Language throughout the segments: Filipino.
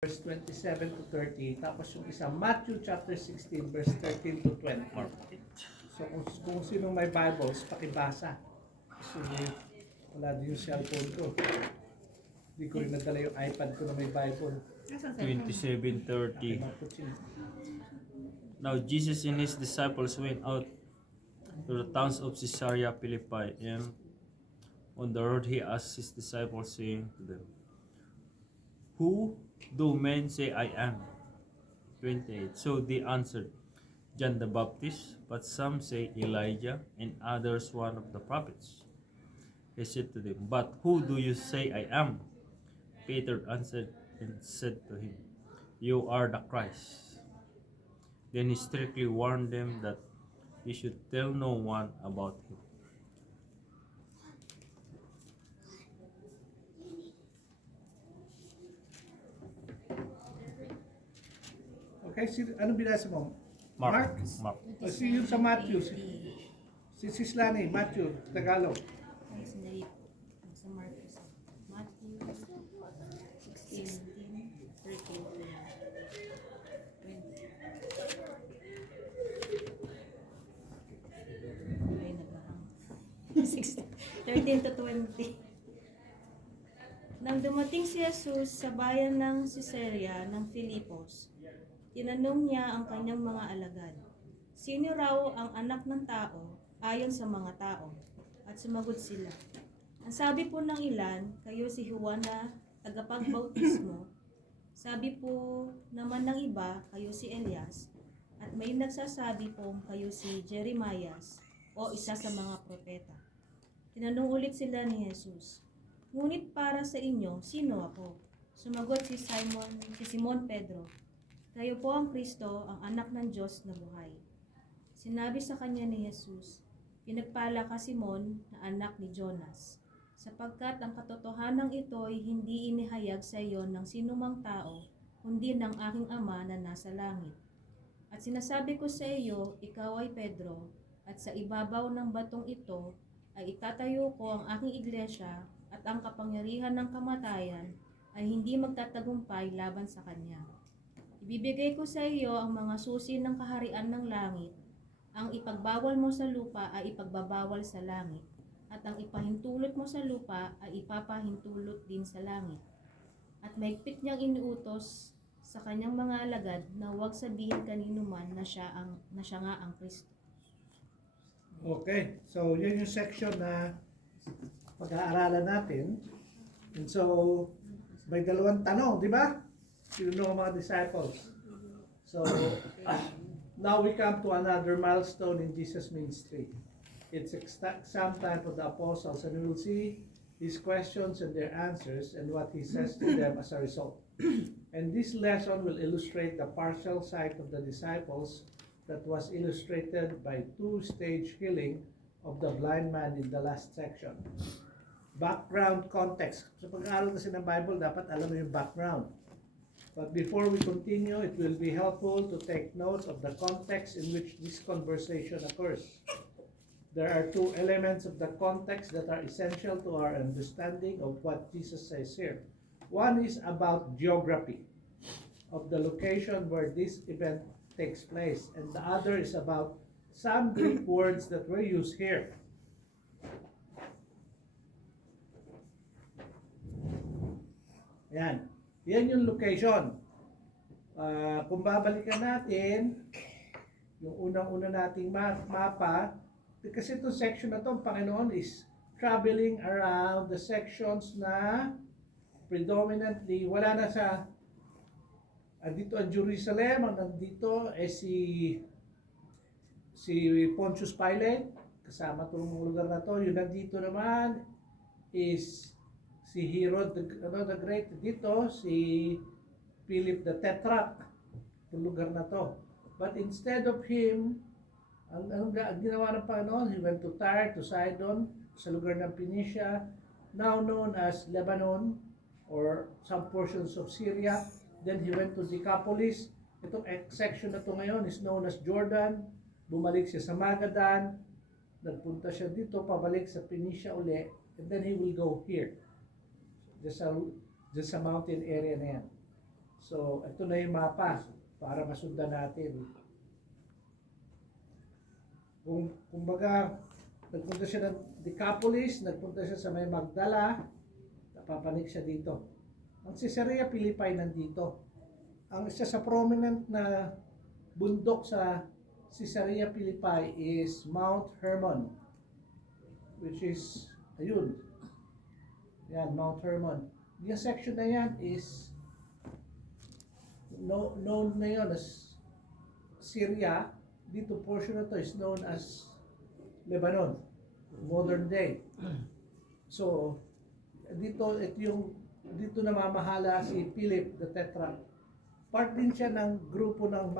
verse 27 to 30, tapos yung isa Matthew chapter 16 verse 13 to 20. So kung sino may Bibles, pakibasa. Kasi wala din yung cellphone ko. Hindi ko rin nadala yung iPad ko na may Bible. 27:30. Now Jesus and his disciples went out to the towns of Caesarea Philippi, and on the road he asked his disciples, saying to them, "Who do men say I am?" 28. So they answered, "John the Baptist, but some say Elijah, and others one of the prophets." He said to them, "But who do you say I am?" Peter answered and said to him, "You are the Christ." Then he strictly warned them that they should tell no one about him. Okay, ano binasa mo? Mark. O yung sa Matthew. Si Sislani, Matthew, Tagalog. Ay, sandali po. Sa Marcos. Matthew 16, 13, 20. 13 to 20. Nang dumating si Jesus sa bayan ng Caesarea ng Filipos, tinanong niya ang kanyang mga alagad, "Sino raw ang anak ng tao ayon sa mga tao?" At sumagot sila. Ang sabi po ng ilan, kayo si Juan na tagapagbautismo. Sabi po naman ng iba, kayo si Elias. At may nagsasabi po kayo si Jeremias o isa sa mga propeta. Tinanong ulit sila ni Jesus, "Ngunit para sa inyo, sino ako?" Sumagot si Simon Pedro, "Kayo po ang Kristo, ang anak ng Diyos na buhay." Sinabi sa kanya ni Jesus, "Pinagpala ka, Simon, na anak ni Jonas, sapagkat ang katotohanan ito ay hindi inihayag sa iyo ng sinumang tao, kundi ng aking Ama na nasa langit. At sinasabi ko sa iyo, ikaw ay Pedro, at sa ibabaw ng batong ito ay itatayo ko ang aking iglesia, at ang kapangyarihan ng kamatayan ay hindi magtatagumpay laban sa kanya. Ibibigay ko sa iyo ang mga susi ng kaharian ng langit. Ang ipagbawal mo sa lupa ay ipagbabawal sa langit, at ang ipahintulot mo sa lupa ay ipapahintulot din sa langit." At mahigpit niyang iniutos sa kanyang mga alagad na huwag sabihin kanino man na siya nga ang Kristo. Okay, so yun yung section na pag-aaralan natin. And so, may dalawang tanong, di ba? Sino ang mga disciples? So, now we come to another milestone in Jesus' ministry. It's some time for the apostles, and we will see his questions and their answers and what he says to them as a result. And this lesson will illustrate the partial sight of the disciples that was illustrated by two-stage healing of the blind man in the last section. Background context. Sa pag-aaral kasi ng Bible, dapat alam mo yung background. But before we continue, it will be helpful to take note of the context in which this conversation occurs. There are two elements of the context that are essential to our understanding of what Jesus says here. One is about geography of the location where this event takes place, and the other is about some Greek words that were used here. Yan. Yan yung location. Kung babalikan natin, yung unang-una nating mapa, kasi itong section na to, ang Panginoon is traveling around the sections na predominantly, wala na sa dito ang Jerusalem, ang nandito si Pontius Pilate, kasama itong lugar na to. Yung nandito naman is si Herod the Great, dito si Philip the Tetrarch, itong lugar na to. But instead of him, ang ginawa ng Panginoon, he went to Tyre, to Sidon, sa lugar ng Phoenicia, now known as Lebanon, or some portions of Syria. Then he went to Decapolis. Itong section na to ngayon is known as Jordan. Bumalik siya sa Magadan. Nagpunta siya dito, pabalik sa Phoenicia uli. And then he will go here. Just sa mountain area na yan. So, ito na yung mapa para masundan natin. Kumbaga, nagpunta siya ng Decapolis, nagpunta siya sa may Magdala, napapanik siya dito. Ang Caesarea Philippi nandito. Ang isa sa prominent na bundok sa Caesarea Philippi is Mount Hermon, which is, ayun, yan, Mount Hermon. Yung section na yan is known na yun as Syria. Dito portion na to is known as Lebanon, modern day. So, dito namamahala si Philip the Tetrarch. Part din siya ng grupo ng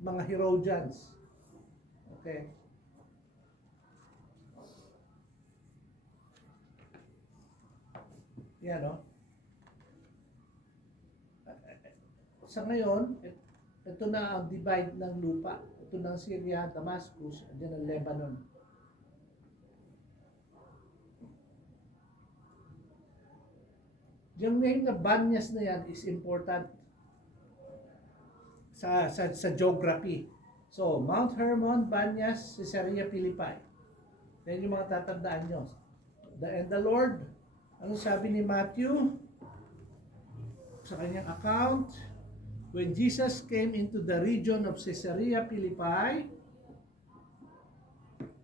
mga Herodians. Okay. Yan, no? Sa ngayon, ito na ang divide ng lupa. Ito ng Syria, Damascus, at yan ang Lebanon. Yung name na Banyas na yan is important sa geography. So, Mount Hermon, Banyas, Caesarea Philippi. Yan yung mga tatandaan nyo. And the Lord, ano sabi ni Matthew sa kanyang account? When Jesus came into the region of Caesarea Philippi,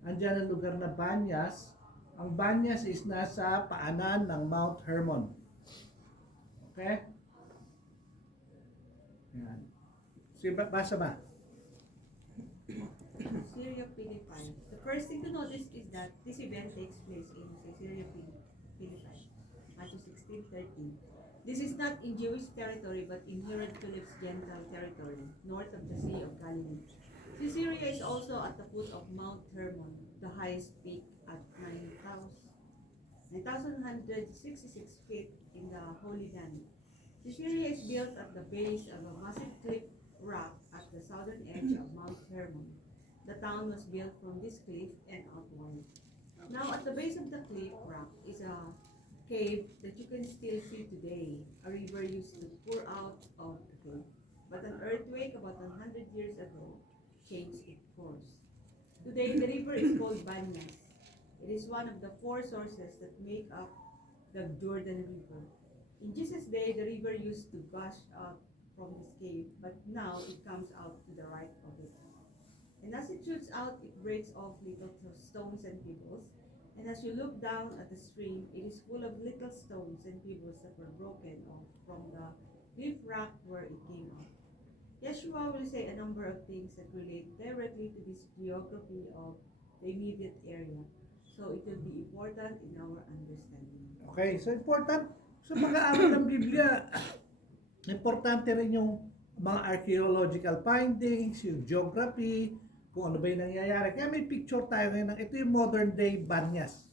andyan ang lugar na Banyas. Ang Banyas is nasa paanan ng Mount Hermon. Okay? Yan. So, basa ba? Caesarea Philippi. The first thing to notice is that this event takes place in Caesarea Philippi. Matthew 16:13. This is not in Jewish territory but in Herod Philip's Gentile territory, north of the Sea of Galilee. Caesarea is also at the foot of Mount Hermon, the highest peak at 9,166 feet in the Holy Land. Caesarea is built at the base of a massive cliff rock at the southern edge of Mount Hermon. The town was built from this cliff and outward. Now at the base of the cliff rock is a cave that you can still see today. A river used to pour out of the cave, but an earthquake about 100 years ago changed its course. Today the river is called Banyas. It is one of the 4 sources that make up the Jordan River. In Jesus' day, the river used to gush up from this cave, but now it comes out to the right of it. And as it shoots out, it breaks off little stones and pebbles. And as you look down at the stream, it is full of little stones and pebbles that were broken off from the cliff rock where it came out. Yeshua will say a number of things that relate directly to this geography of the immediate area. So it will be important in our understanding. Okay, so important. Sa pag-aaral ng Biblia, importante rin yung mga archaeological findings, yung geography, kung ano ba yung nangyayari. Kaya may picture tayo ngayon ng ito yung modern day Banyas.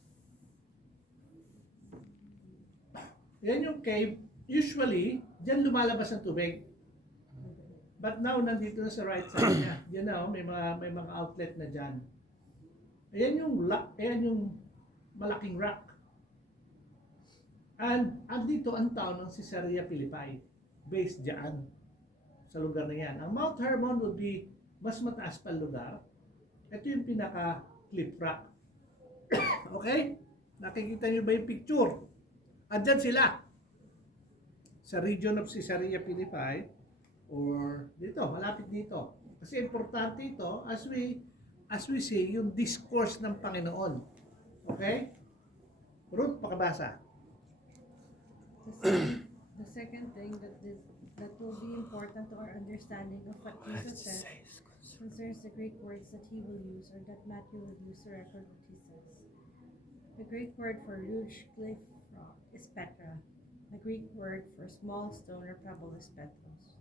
Yan yung cave. Usually, dyan lumalabas ang tubig. But now, nandito na sa right side niya. Yan na, may mga outlet na dyan. Ayan yung malaking rock. And andito ang town ng Caesarea Philippi, based dyan, sa lugar na yan. Ang Mount Hermon would be mas mataas pa lugar. Ito yung pinaka-cliff rock. Okay? Nakikita niyo ba yung picture? Andyan sila. Sa region of Caesarea Philippi, or dito, malapit dito. Kasi importante ito as we see yung discourse ng Panginoon. Okay? Ruth, pakabasa. The second thing that will be important to our understanding of what Jesus says concerns the Greek words that he will use, or that Matthew will use to record what he says. The Greek word for rouge, cliff, rock is Petra. The Greek word for small stone or pebble is Petros.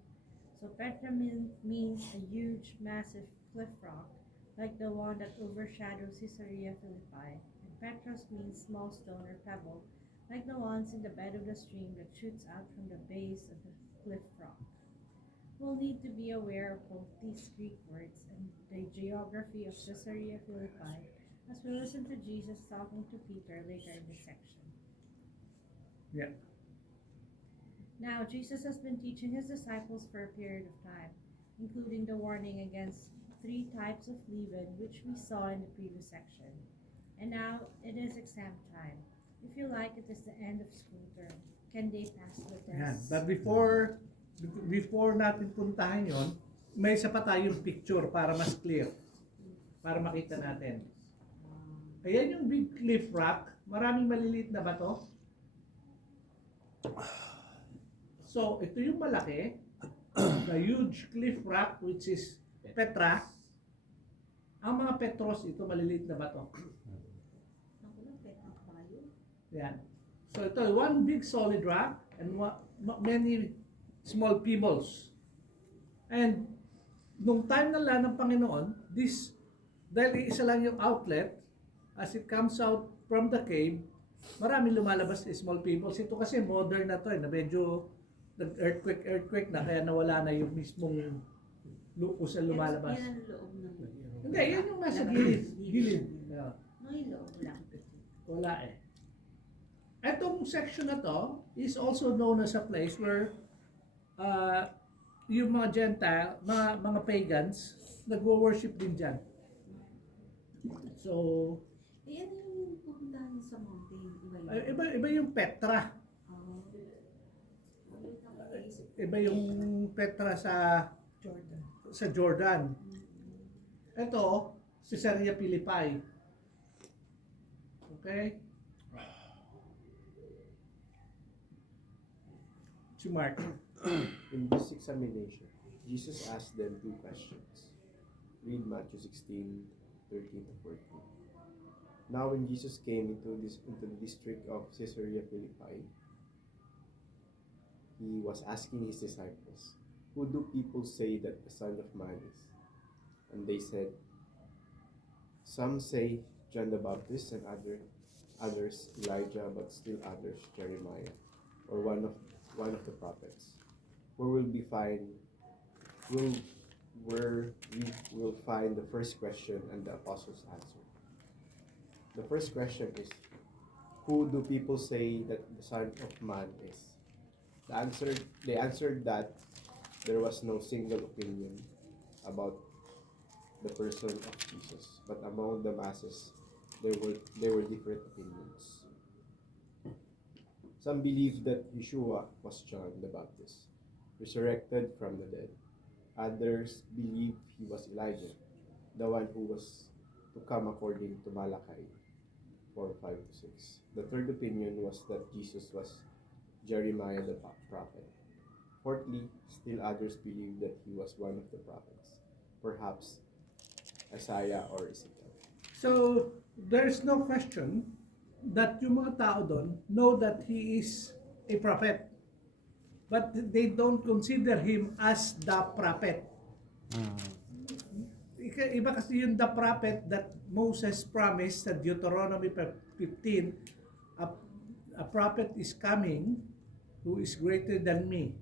So Petra means a huge, massive cliff rock, like the one that overshadows Caesarea Philippi, and Petros means small stone or pebble, like the ones in the bed of the stream that shoots out from the base of the cliff rock. We'll need to be aware of both these Greek words and the geography of Caesarea Philippi as we listen to Jesus talking to Peter later in this section. Yeah. Now, Jesus has been teaching his disciples for a period of time, including the warning against 3 types of leaven, which we saw in the previous section. And now, it is exam time. If you like, it is the end of school term. Can they pass the Yan. test? But before natin puntahan yon, may isa pa tayong picture para mas clear. Para makita natin. Ayan yung big cliff rock. Maraming maliliit na bato. So, ito yung malaki. The huge cliff rock which is Petra. Ang mga Petros, ito maliliit na bato. Naku lang, petang tayo. Yan. So ito, one big solid rock and many small pebbles. And nung time na lang ng Panginoon, dahil isa lang yung outlet, as it comes out from the cave, maraming lumalabas na small pebbles. Ito kasi modern na to, na medyo nag-earthquake na, kaya nawala na yung mismong kung saan lumalabas. Yan ang loob ng... Hindi, yan yung nasa gilid. Gilid. Yeah. No, yung loob lang. Wala eh. Etong section na to is also known as a place where yung mga Gentile, mga pagans, nagwo-worship din dyan. So, Eh, ano yung pupuntahan niyo sa mountain? iba yung Petra. Oh. Iba yung Petra sa Jordan. Ito, Caesarea Philippi. Okay? Si Mark. In this examination, Jesus asked them 2 questions. Read Matthew 16:13-14. Now when Jesus came into the district of Caesarea Philippi, he was asking his disciples, "Who do people say that the Son of Man is?" And they said, "Some say John the Baptist, and others Elijah, but still others Jeremiah, or one of the prophets." Where we will find the first question and the apostles' answer. The first question is, who do people say that the Son of Man is? They answered that there was no single opinion about the person of Jesus, but among the masses there were different opinions. Some believed that Yeshua was John the Baptist, resurrected from the dead. Others believed he was Elijah, the one who was to come according to Malachi 4:5-6. The third opinion was that Jesus was Jeremiah the prophet. Fourthly, still others believed that he was one of the prophets, perhaps Isaiah or Ezekiel. So, there's no question that yung mga tao doon know that he is a prophet. But they don't consider him as the prophet. Iba kasi yung the prophet that Moses promised sa Deuteronomy 15, a prophet is coming who is greater than me.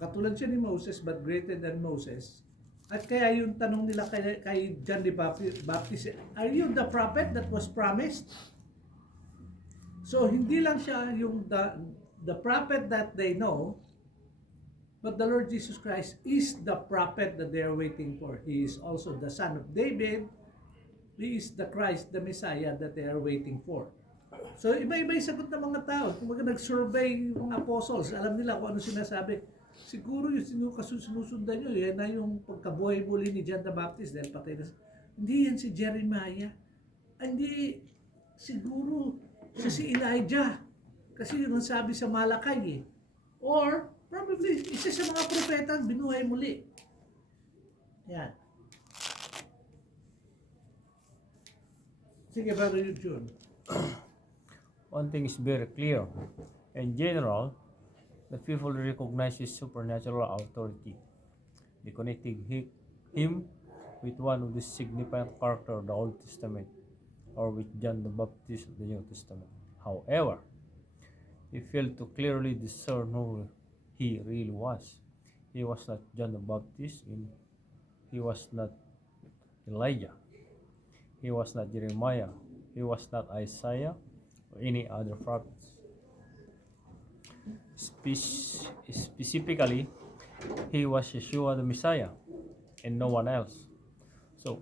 Katulad siya ni Moses but greater than Moses. At kaya yung tanong nila kay John the Baptist, are you the prophet that was promised? So hindi lang siya yung the prophet that they know, but the Lord Jesus Christ is the prophet that they are waiting for. He is also the son of David. He is the Christ, the Messiah that they are waiting for. So iba-iba yung sagot ng mga tao. Kung nag-survey yung mga apostles, alam nila kung ano sinasabi. Siguro yung sinusundan nyo, yan na yung pagkabuhay muli ni John the Baptist dahil patay na. Hindi yan si Jeremiah. Hindi, siguro siya si Elijah. Kasi yun ang sabi sa Malakay eh. Or, probably, isa sa mga propeta binuhay muli. Yan. Sige, Brother June. One thing is very clear. In general, the people recognize his supernatural authority. They connected him with one of the significant characters of the Old Testament, or with John the Baptist of the New Testament. However, he failed to clearly discern who he really was. He was not John the Baptist, and he was not Elijah. He was not Jeremiah. He was not Isaiah or any other prophets. Specifically, he was Yeshua the Messiah and no one else. So,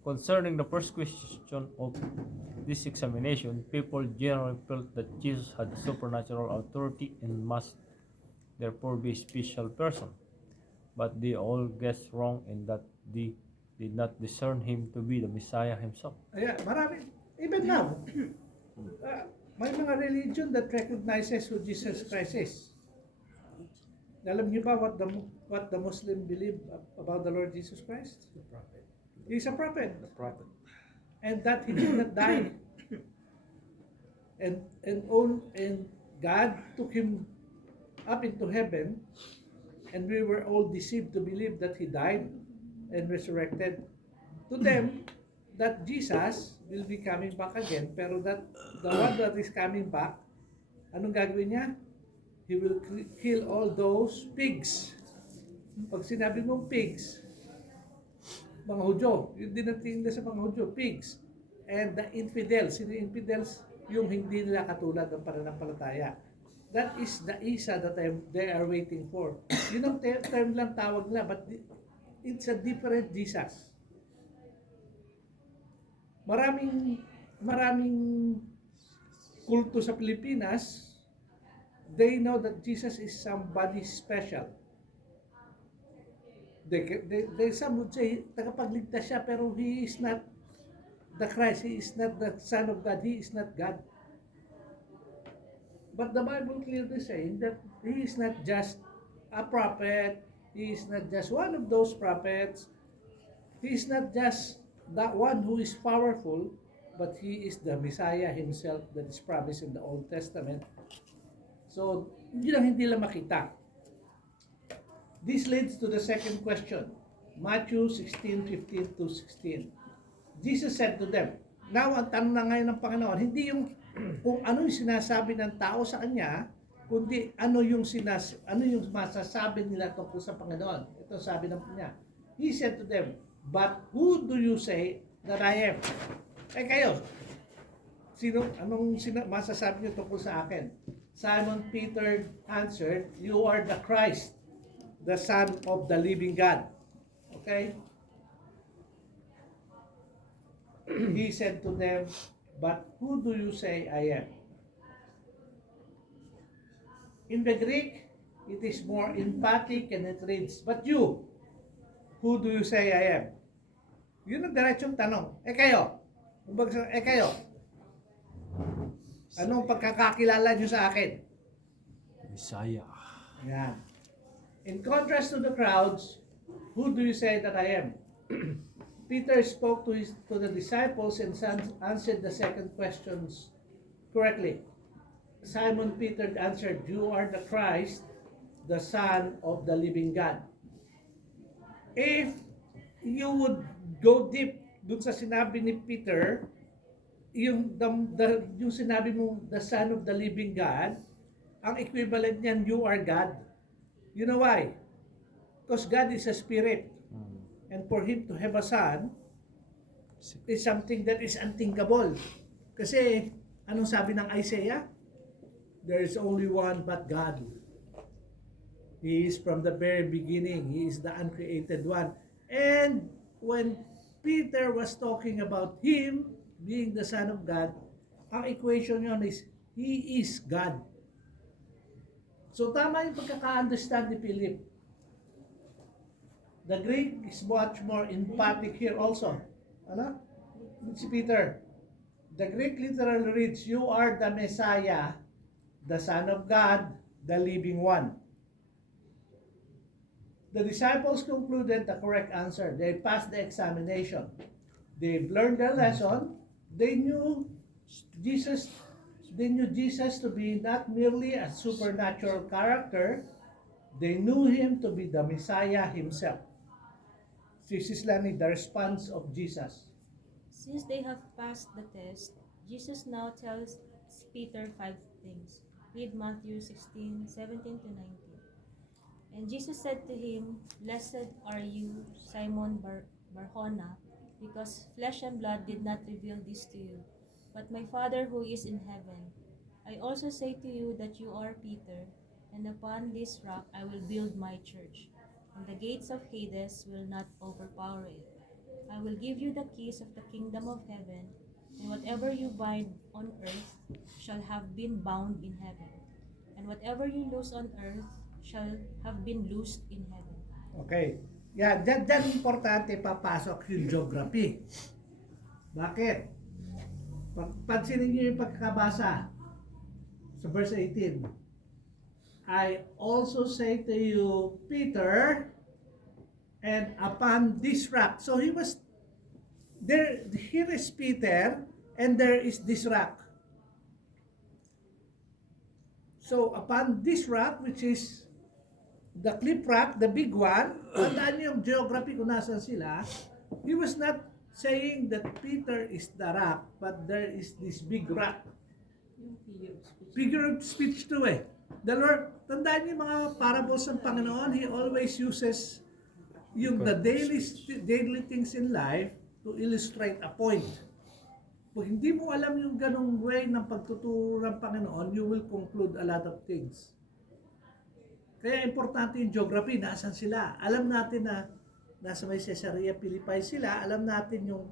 concerning the first question of this examination, people generally felt that Jesus had supernatural authority and must therefore be a special person. But they all guessed wrong in that they did not discern him to be the Messiah himself. Ayan, marami. Even now, may mga religion that recognizes who Jesus Christ is. Alam niyo ba what the Muslim believe about the Lord Jesus Christ? The prophet. He's a prophet. The prophet. And that he did not die. And God took him up into heaven, and we were all deceived to believe that he died and resurrected. To them, that Jesus will be coming back again, pero that the one that is coming back, anong gagawin niya? He will kill all those pigs. Pag sinabi mong pigs, mga Hudyo, yun din ang tingin sa mga Hudyo, pigs. And the infidels, sino yung infidels? Yung hindi nila katulad ng pananampalataya. That is the Isa that they are waiting for. Yun ang term lang tawag nila, but it's a different Jesus. Maraming kulto sa Pilipinas, they know that Jesus is somebody special. Some would say, tagapagligtas siya, pero he is not the Christ, he is not the Son of God, he is not God. But the Bible clearly saying that he is not just a prophet, he is not just one of those prophets, he is not just that one who is powerful, but he is the Messiah himself that is promised in the Old Testament. So, yun ang hindi lang makita. This leads to the second question. Matthew 16:15 to 16. Jesus said to them, now ang tanong na ngayon ng Panginoon, hindi yung kung ano yung sinasabi ng tao sa kanya, kundi ano yung masasabi nila tungkol sa Panginoon. Ito sabi ng niya. He said to them, but who do you say that I am? Eh kayo, anong masasabi niyo tungkol sa akin? Simon Peter answered, you are the Christ, the Son of the living God. Okay? He said to them, but who do you say I am? In the Greek, it is more emphatic and it reads, but you, who do you say I am? Yun ang diretsong tanong. Eh kayo? Anong pagkakakilala nyo sa akin? Messiah. Yan. In contrast to the crowds, who do you say that I am? Peter spoke to the disciples and answered the second questions correctly. Simon Peter answered, you are the Christ, the Son of the living God. If you would go deep dun sa sinabi ni Peter, yung sinabi mong the Son of the living God, ang equivalent niyan, you are God. You know why? Because God is a spirit. And for Him to have a son is something that is unthinkable. Kasi, anong sabi ng Isaiah? There is only one but God. He is from the very beginning. He is the uncreated one. And when Peter was talking about Him being the Son of God, ang equation yun is, He is God. So tama yung pagkaka-understand ni Philip. The Greek is much more emphatic here also. Ano? Si Peter. The Greek literally reads, you are the Messiah, the Son of God, the living one. The disciples concluded the correct answer. They passed the examination. They've learned their lesson. They knew Jesus to be not merely a supernatural character. They knew Him to be the Messiah Himself. This is the response of Jesus. Since they have passed the test, Jesus now tells Peter 5 things. Read Matthew 16:17 to 19. And Jesus said to him, blessed are you, Simon Barjona, because flesh and blood did not reveal this to you, but my Father who is in heaven. I also say to you that you are Peter, and upon this rock I will build my church, and the gates of Hades will not overpower it. I will give you the keys of the kingdom of heaven, and whatever you bind on earth shall have been bound in heaven, and whatever you loose on earth shall have been loosed in heaven. Okay. Yan, dyan importante papasok yung geography. Bakit? Pansinin niyo yung pagkakabasa sa verse 18. I also say to you, Peter, and upon this rock. So he was there. Here is Peter, and there is this rock. So upon this rock, which is the cliff rock, the big one, tandaan niyo yung geography kung nasan sila. He was not saying that Peter is the rock, but there is this big rock. Yung figure of speech. Figure of speech to eh. The Lord, tandaan niyo mga parables ng Panginoon, He always uses yung the daily things in life to illustrate a point. Pag hindi mo alam yung ganong way ng pagtuturo ng Panginoon, you will conclude a lot of things. Kaya importante yung geography, nasan sila. Alam natin na nasa may Caesarea Philippi sila, alam natin yung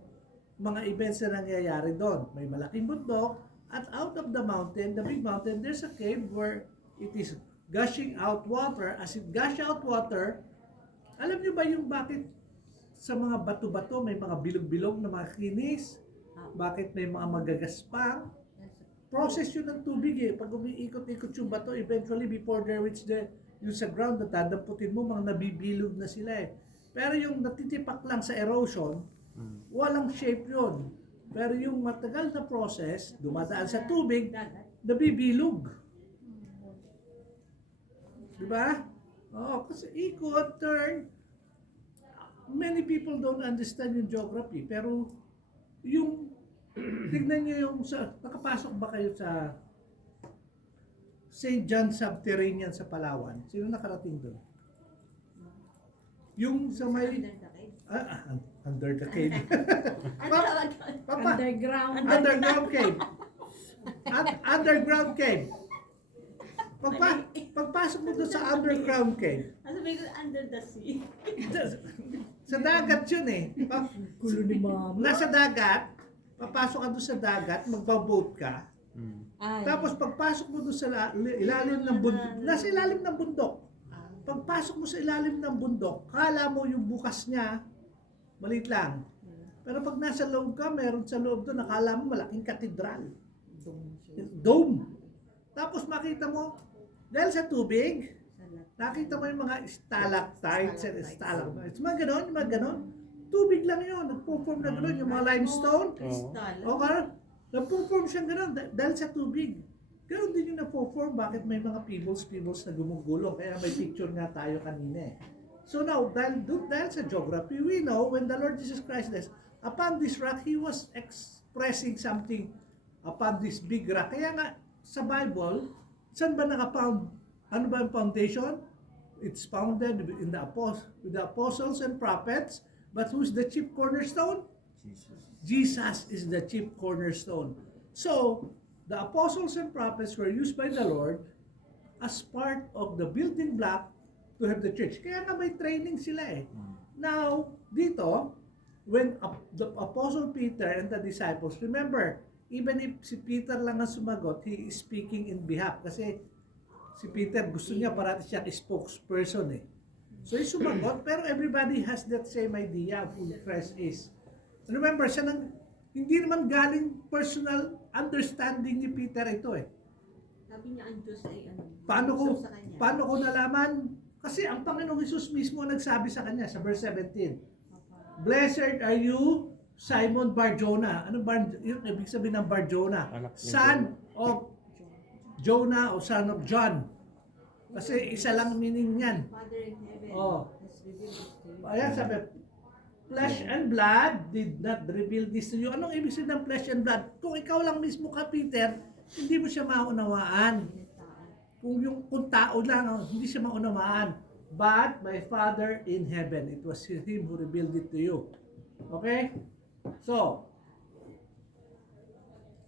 mga events na nangyayari doon. May malaking bundok, at out of the mountain, the big mountain, there's a cave where it is gushing out water. As it gush out water, alam niyo ba yung bakit sa mga bato-bato may mga bilog-bilog na mga kinis? Bakit may mga magagaspang? Process yun ng tubig eh. Pag umiikot-ikot yung bato, eventually before they reach yung sa ground, natadamputin mo, mga nabibilog na sila eh. Pero yung natitipak lang sa erosion, walang shape yun. Pero yung matagal na process, dumadaan sa tubig, nabibilog. Diba? Oo, kasi ikot, turn. Many people don't understand yung geography, pero yung, tignan nyo yung, nakapasok ba kayo sa St. John Subterranean sa Palawan? Sino nakarating doon? Yung sa may... Under the cave. Papa, Underground. underground cave. Underground cave. Pagpasok mo doon sa underground cave, Ano sabi ko, under the sea? sa dagat yun eh. Kulo ni mama. Nasa dagat, papasok ka doon sa dagat, magbaboat ka. Ay. Tapos pagpasok mo doon sa ilalim ng bundok, nasa ilalim ng bundok. Pagpasok mo sa ilalim ng bundok, kala mo yung bukas niya, maliit lang. Pero pag nasa loob ka, meron sa loob doon, nakala mo malaking katedral. Dome. Tapos makita mo, dahil sa tubig, nakita mo yung mga stalactites and stalagmites. Mga ganon. Tubig lang yun. Nagpo-form na ganon. Yung mga limestone. Crystal. Okay? Nagpo-form siyang ganon dahil sa tubig. Ganon din yung nagpo-form. Bakit may mga pebbles na gumugulong. Kaya may picture nga tayo kanina eh. So now, dahil sa geography, we know when the Lord Jesus Christ says, upon this rock, He was expressing something upon this big rock. Kaya nga, sa Bible, saan ba nakapound? Ano ba yung foundation? It's founded in with the apostles and prophets. But who's the chief cornerstone? Jesus is the chief cornerstone. So, the apostles and prophets were used by the Lord as part of the building block to have the church. Kaya nga may training sila eh. Now, dito, when the Apostle Peter and the disciples, remember, even if si Peter lang ang sumagot, he is speaking in behalf. Kasi si Peter gusto niya parati siyang spokesperson eh. So he sumagot, pero everybody has that same idea of who Christ is. Remember, hindi naman galing personal understanding ni Peter ito eh. Sabi niya, ang Diyos ay ano. Paano sa kanya. ko nalaman? Kasi ang Panginoong Hesus mismo nagsabi sa kanya sa verse 17, Blessed are you, Simon Bar-Jonah. Ano yung ibig sabihin ng Bar-Jonah? Anak ni Son of Jonah o son of John. Kasi isa lang meaning yan. Father in heaven Oh. has revealed this to you. Ayan sabi, flesh and blood did not reveal this to you. Anong ibig sabihin ng flesh and blood? Kung ikaw lang mismo ka, Peter, hindi mo siya maunawaan. Kung tao lang, hindi siya maunawaan. But my Father in heaven, it was Him who revealed it to you. Okay? So,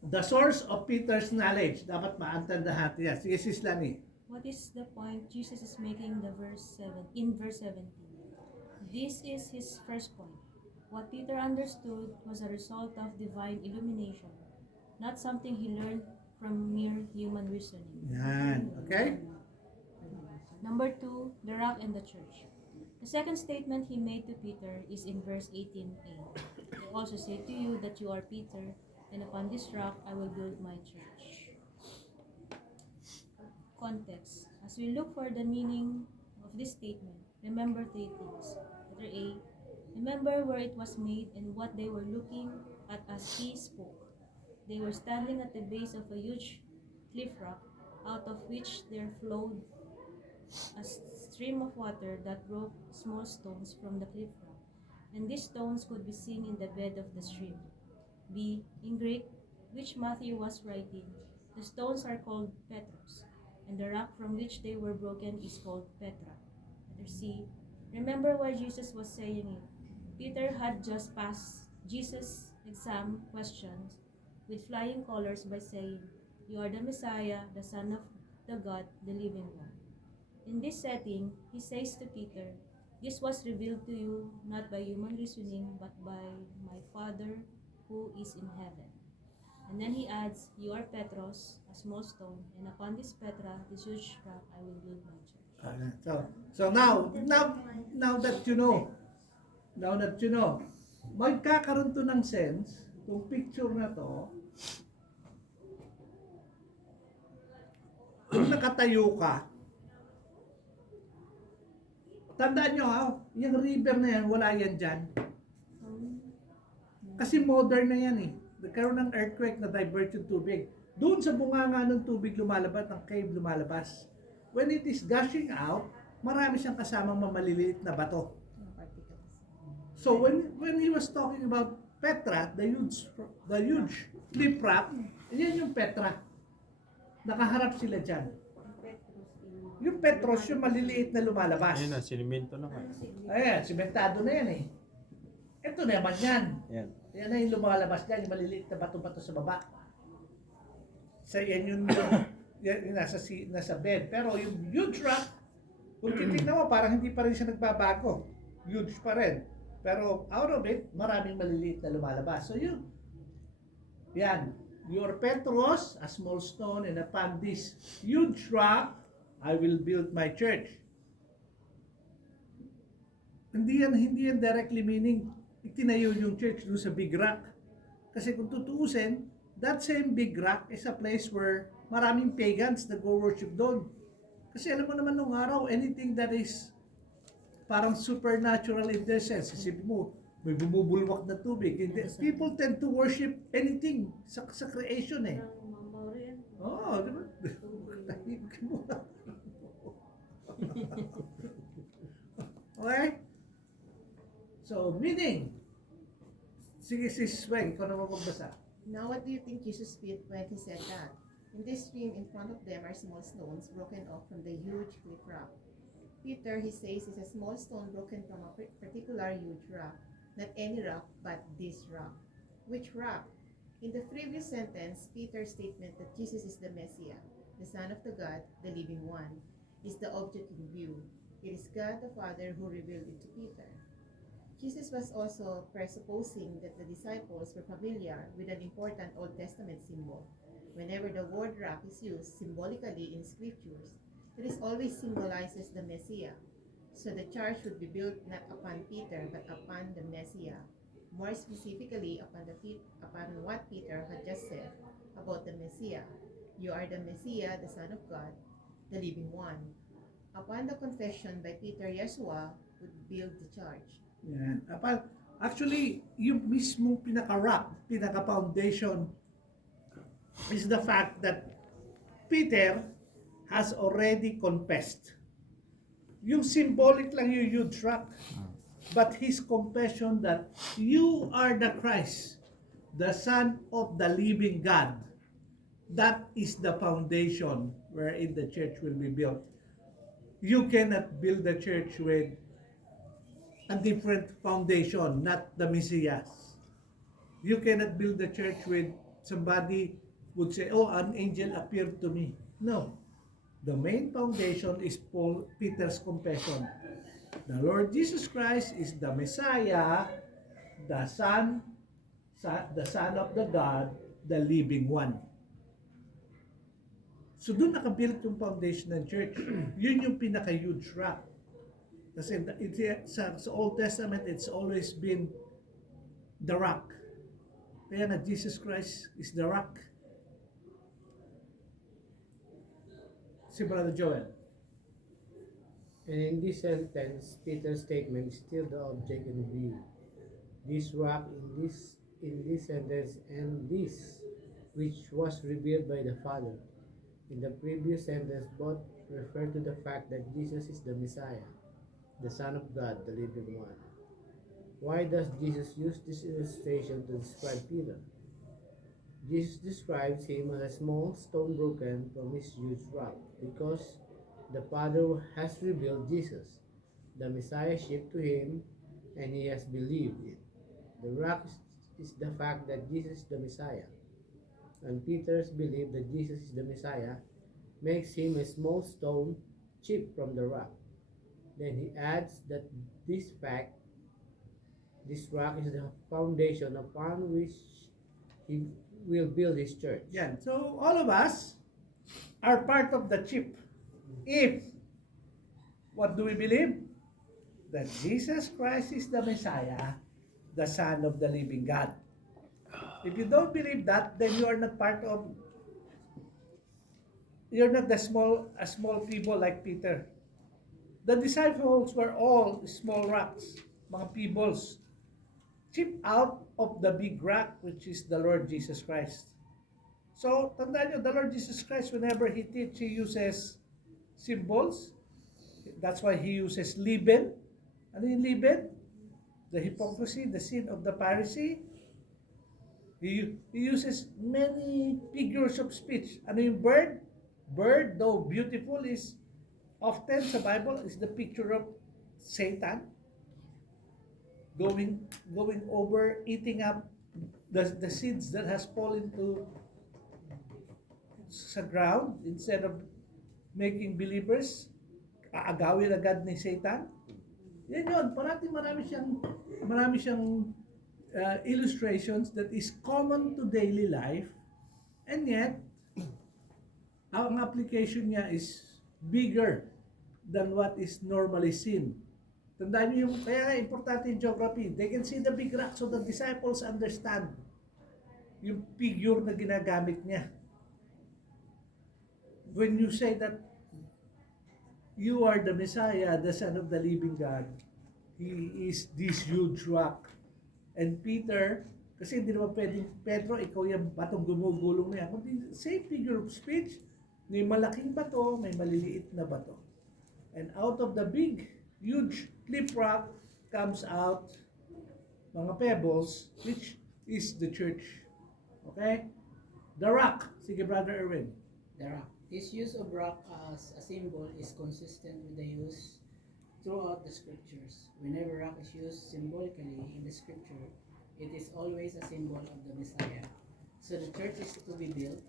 the source of Peter's knowledge, dapat maantandahan. Yes, Sis Lani. what is the point Jesus is making in verse 17? This is his first point. What Peter understood was a result of divine illumination, not something he learned from mere human reasoning. Yan. Okay? Number 2, the rock and the church. The second statement he made to Peter is in verse 18a. I also say to you that you are Peter, and upon this rock I will build my church. Context. As we look for the meaning of this statement, remember 3 things. Letter A, remember where it was made and what they were looking at as he spoke. They were standing at the base of a huge cliff rock, out of which there flowed a stream of water that broke small stones from the cliff rock, and these stones could be seen in the bed of the stream. B. In Greek, which Matthew was writing, the stones are called Petros, and the rock from which they were broken is called Petra. Letter C. Remember why Jesus was saying it. Peter had just passed Jesus' exam questions with flying colors by saying, "You are the Messiah, the Son of the God, the living one." In this setting, he says to Peter, "This was revealed to you not by human reasoning, but by my Father who is in heaven." And then he adds, "You are Petros, a small stone, and upon this Petra, this huge rock, I will build my church." So now that you know, magkakaroon to ng sense, itong picture na to, kung nakatayo ka, tandaan nyo yung river na yan, wala yan dyan. Kasi modern na yan eh. Nagkaroon ng earthquake na divert yung tubig. Doon sa bunganga ng tubig lumalabas, ng cave lumalabas. When it is gushing out, marami siyang kasamang mamaliliit na bato. So when he was talking about Petra, the huge cliff rock, yan yung Petra. Nakaharap sila dyan. Yung Petros, yung maliliit na lumalabas. Ayun na, sinimento na nga. Ayan, simentado na yan eh. Ito naman yan. Yan. Yan na yung lumalabas dyan, yung maliliit na bato-bato sa baba. So yan yung nasa bed. Pero yung huge rock, kung titignan mo, parang hindi pa rin siya nagbabago. Huge pa rin. Pero out of it, maraming maliliit na lumalabas. So yun. Yan. Your Petros, a small stone, and upon this huge rock, I will build my church. Hindi yan directly meaning itinayo yung church doon sa big rock. Kasi kung tutuusin, that same big rock is a place where maraming pagans na go worship doon. Kasi alam mo naman nung araw, anything that is parang supernatural in their sense. Isipin mo, may bumubulwak na tubig. People tend to worship anything sa creation eh. Oo, di ba? Tahimik mo. Okay? So, meaning, sige sis Weng, ikaw naman magbasa. Now what do you think Jesus meant when he said that? In this stream in front of them are small stones broken off from the huge cliff rock. Peter, he says, is a small stone broken from a particular huge rock. Not any rock, but this rock. Which rock? In the previous sentence, Peter's statement that Jesus is the Messiah, the Son of the God, the living one, is the object in view. It is God the Father who revealed it to Peter. Jesus was also presupposing that the disciples were familiar with an important Old Testament symbol. Whenever the word rock is used symbolically in scriptures, it is always symbolizes the Messiah. So the church would be built not upon Peter but upon the Messiah. More specifically upon what Peter had just said about the Messiah. You are the Messiah, the Son of God, the living one. Upon the confession by Peter, Yeshua would build the church. Yan. Actually, yung mismo pinaka-rock, pinaka-foundation is the fact that Peter has already confessed. Yung symbolic lang yung huge rock. But his confession that you are the Christ, the Son of the living God. That is the foundation wherein the church will be built. You cannot build the church with a different foundation, not the Messiah. You cannot build the church with somebody would say, "Oh, an angel appeared to me." No. The main foundation is Peter's confession. The Lord Jesus Christ is the Messiah, the Son of the God, the living one. So doon nakabuild yung foundation ng church. Yun yung pinaka-huge rock. Kasi sa Old Testament, it's always been the rock. Kaya nga Jesus Christ is the rock. Si Brother Joel. And in this sentence, Peter's statement is still the object in view. This rock in this sentence and this which was revealed by the Father. In the previous sentence, both refer to the fact that Jesus is the Messiah, the Son of God, the living one. Why does Jesus use this illustration to describe Peter? Jesus describes him as a small stone broken from his huge rock because the Father has revealed Jesus, the Messiahship, to him, and he has believed it. The rock is the fact that Jesus is the Messiah, and Peter's belief that Jesus is the Messiah makes him a small stone chipped from the rock. Then he adds that this rock is the foundation upon which he will build his church. Yan. So all of us are part of the chip. If, what do we believe? That Jesus Christ is the Messiah, the Son of the living God. If you don't believe that, then you are not part of, you're not a small people like Peter. The disciples were all small rocks, mga pebbles, chipped out of the big rock, which is the Lord Jesus Christ. So, tandaan nyo, the Lord Jesus Christ, whenever He teaches, He uses symbols. That's why He uses leaven. Ano yung leaven? The hypocrisy, the sin of the Pharisee. He uses many figures of speech. Ano yung bird? Bird, though beautiful, is often sa Bible is the picture of Satan going over, eating up the seeds that has fallen to sa ground instead of making believers. Aagawin agad ni Satan. Yan yun. Marami siyang illustrations that is common to daily life, and yet ang application niya is bigger than what is normally seen. Tandaan niyo yung, kaya nga importante yung geography. They can see the big rock so the disciples understand yung figure na ginagamit niya. When you say that you are the Messiah, the Son of the living God, He is this huge rock. And Peter, kasi hindi naman pwedeng, Pedro, ikaw yung batong gumugulong na yan. Kundi same figure of speech, may malaking bato, may maliliit na bato. And out of the big, huge cliff rock comes out mga pebbles, which is the church. Okay? The rock. Sige, Brother Erwin. The rock. This use of rock as a symbol is consistent with the use throughout the scriptures. Whenever rock is used symbolically in the scripture, it is always a symbol of the Messiah. So the church is to be built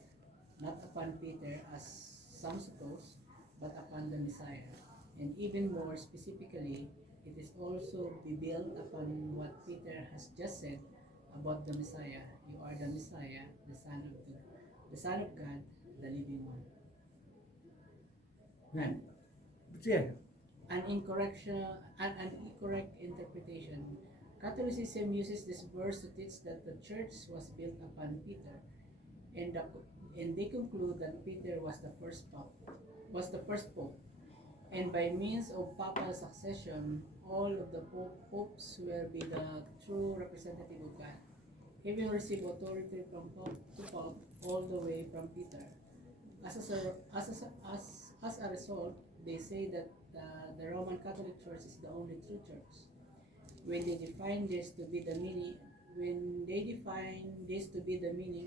not upon Peter as some suppose, but upon the Messiah. And even more specifically, it is also be built upon what Peter has just said about the Messiah. You are the Messiah, the Son of God, the living one. And Sige. an incorrect interpretation. Catholicism uses this verse to teach that the church was built upon Peter, and they conclude that Peter was the first pope, and by means of papal succession, all of the popes will be the true representative of God, having received authority from pope to pope all the way from Peter. As a result, they say that the Roman Catholic Church is the only true church. When they define this to be the meaning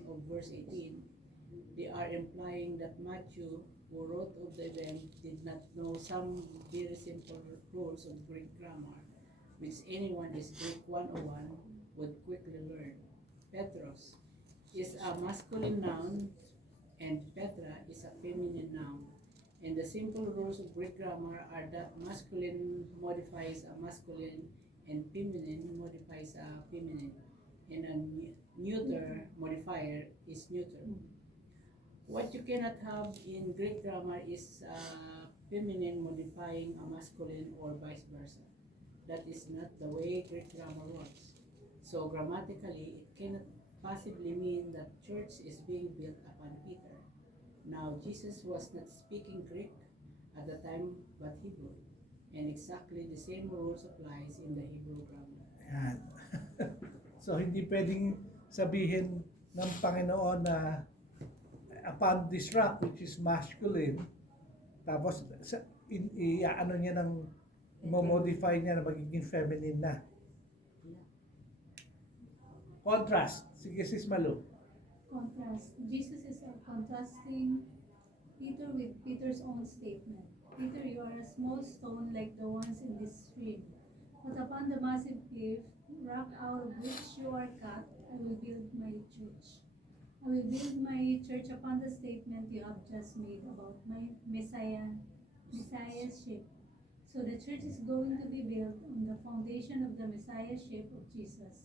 of verse 18, they are implying that Matthew, who wrote of the event, did not know some very simple rules of Greek grammar, which anyone is Greek 101 would quickly learn. Petros is a masculine noun and Petra is a feminine noun. And the simple rules of Greek grammar are that masculine modifies a masculine and feminine modifies a feminine, and a neuter modifier is neuter. What you cannot have in Greek grammar is feminine modifying a masculine or vice versa. That is not the way Greek grammar works. So grammatically, it cannot possibly mean that church is being built upon Peter. Now, Jesus was not speaking Greek at the time, but Hebrew. And exactly the same rules applies in the Hebrew grammar. Yan. So, hindi pwedeng sabihin ng Panginoon na upon this rock, which is masculine, tapos ano niya ng modify niya na magiging feminine na. Contrast. Sige, Sis Malu. Contrast. Jesus is contrasting Peter with Peter's own statement. Peter, you are a small stone like the ones in this stream. But upon the massive cliff, rock out of which you are cut, I will build my church. I will build my church upon the statement you have just made about my Messiahship. So the church is going to be built on the foundation of the Messiahship of Jesus.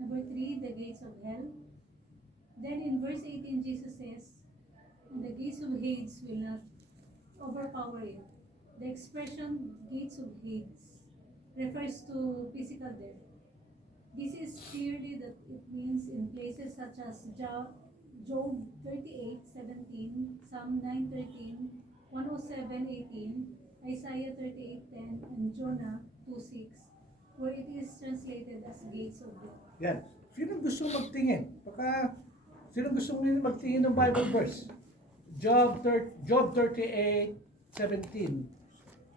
Number 3, the gates of hell. Then in verse 18, Jesus says, and the gates of Hades will not overpower it. The expression gates of Hades refers to physical death. This is clearly that it means in places such as Job 38:17, Psalm 9:13, 107:18, Isaiah 38:10, and Jonah 2:6, where it is translated as gates of death. Yan. Sino gusto magtingin? Sino gusto magtingin ng Bible verse? Job 38:17.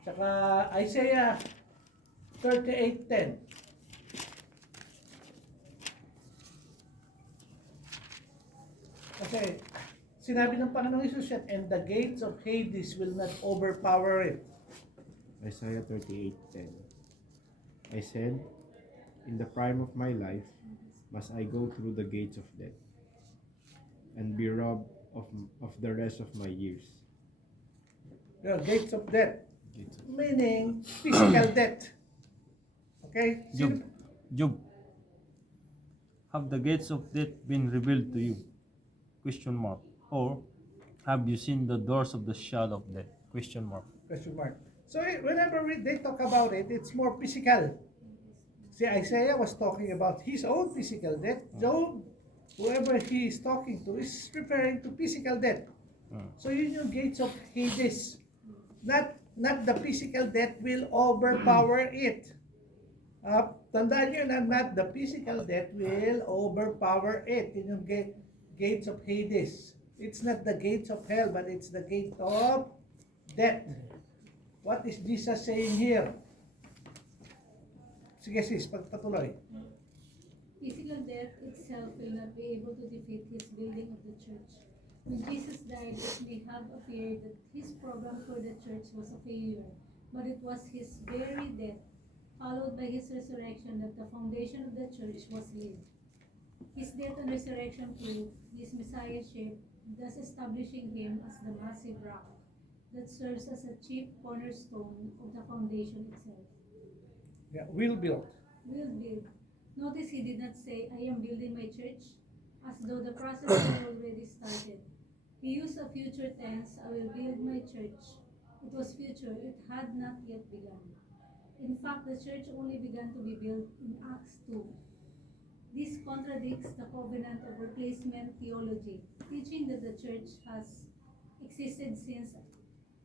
Tsaka Isaiah 38:10. Kasi sinabi ng Panginoong Hesus yan, and the gates of Hades will not overpower it. Isaiah 38:10. I said, in the prime of my life, must I go through the gates of death and be robbed of the rest of my years. The gates of death. Gates of Meaning physical death. Okay? Job, have the gates of death been revealed to you? Question mark. Or have you seen the doors of the shadow of death? Question mark. Question mark. So whenever they talk about it, it's more physical. See, Isaiah was talking about his own physical death. Job, whoever he is talking to, is referring to physical death. So yun yung gates of Hades. Not the physical death will overpower it. Tandaan nyo na not the physical death will overpower it. Yun yung gates of Hades. It's not the gates of hell, but it's the gate of death. What is Jesus saying here? Sige sis, pagpatuloy. Physical death itself will not be able to defeat his building of the church. When Jesus died, it may have appeared that his program for the church was a failure, but it was his very death, followed by his resurrection, that the foundation of the church was laid. His death and resurrection proved his messiahship, thus establishing him as the massive rock that serves as a chief cornerstone of the foundation itself. Yeah, will build. Will build. Notice he did not say, I am building my church, as though the process had already started. He used a future tense, I will build my church. It was future, it had not yet begun. In fact, the church only began to be built in Acts 2. This contradicts the covenant of replacement theology, teaching that the church has existed since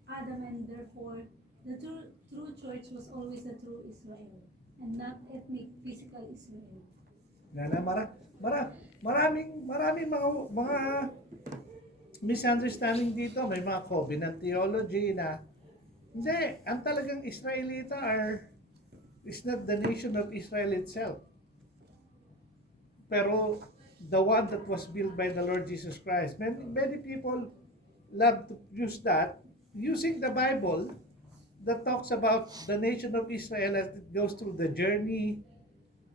Adam, and therefore the true church was always the true Israel, and not ethnic, physical Israel. Maraming mga misunderstanding dito. May mga covenant theology na hindi, ang talagang Israelita is not the nation of Israel itself. Pero the one that was built by the Lord Jesus Christ. Many people love to use that, using the Bible that talks about the nation of Israel as it goes through the journey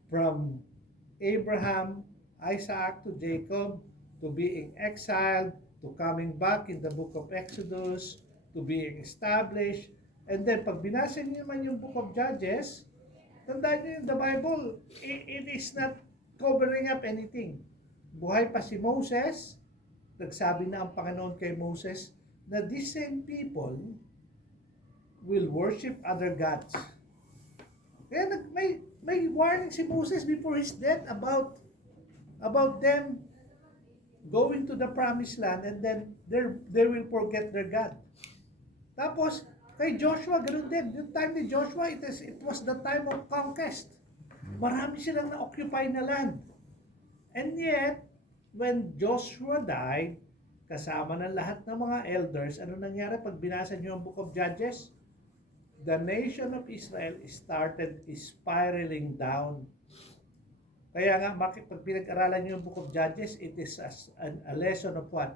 from Abraham, Isaac to Jacob, to being exiled, to coming back in the book of Exodus, to being established. And then, pag binasa niyo naman yung Book of Judges, tandaan niyo yung the Bible, it is not covering up anything. Buhay pa si Moses, nagsabi na ang Panginoon kay Moses na these same people will worship other gods. Kaya may warning si Moses before his death about them going to the promised land, and then they will forget their God. Tapos, kay Joshua, ganoon din. Yung time ni Joshua, it was the time of conquest. Marami silang na-occupy na land. And yet, when Joshua died, kasama ng lahat ng mga elders, ano nangyari pag binasa niyo ang Book of Judges? The nation of Israel started spiraling down. Kaya nga, bakit pag pinag-aralan niyo yung Book of Judges, it is a lesson of what?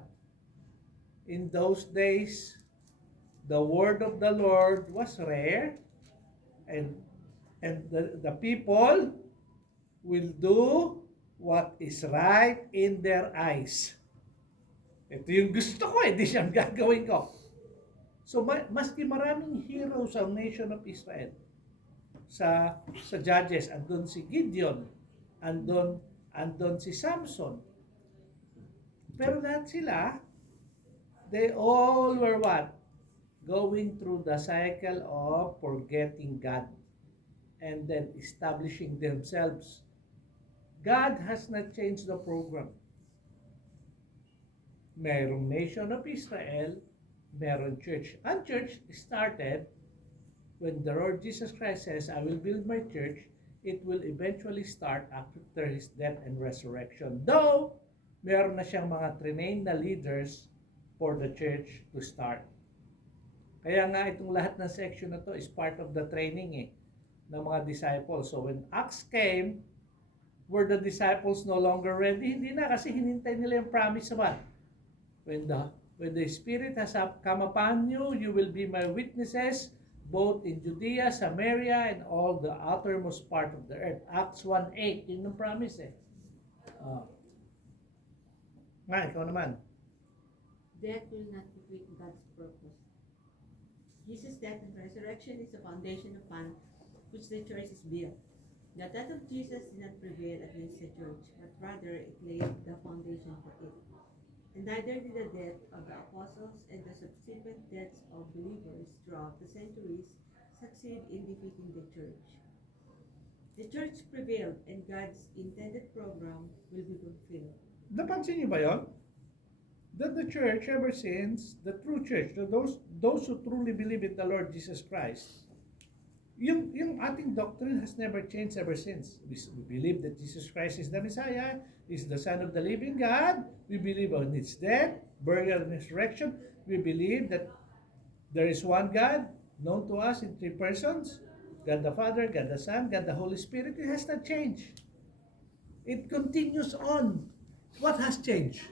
In those days, the word of the Lord was rare, and the people will do what is right in their eyes. Ito yung gusto ko, hindi siya gagawin ko. So, maski maraming heroes ang nation of Israel, sa Judges, andun si Gideon, andun si Samson. Pero lahat sila, they all were what? Going through the cycle of forgetting God and then establishing themselves. God has not changed the program. Merong nation of Israel, meron church. Ang church started when the Lord Jesus Christ says, I will build my church. It will eventually start after His death and resurrection. Though, meron na siyang mga trained na leaders for the church to start. Kaya nga itong lahat ng section na to is part of the training ng mga disciples. So when Acts came, were the disciples no longer ready? Hindi na, kasi hinintay nila yung promise naman. When the Spirit has come upon you, you will be my witnesses both in Judea, Samaria, and all the uttermost part of the earth. Acts 1:8, yun ang promise Nga, ikaw naman. Death will not defeat God's purpose. Jesus' death and resurrection is the foundation upon which the church is built. The death of Jesus did not prevail against the church, but rather it laid the foundation for it. And neither did the death of the apostles and the subsequent deaths of believers throughout the centuries succeed in defeating the church. The church prevailed, and God's intended program will be fulfilled. Napansin niyo ba yun? That the church ever since, the true church, those who truly believe in the Lord Jesus Christ, yung ating doctrine has never changed ever since. We believe that Jesus Christ is the Messiah, is the Son of the living God. We believe on His death, burial, and resurrection. We believe that there is one God, known to us in three persons, God the Father, God the Son, God the Holy Spirit. It has not changed. It continues on. What has changed?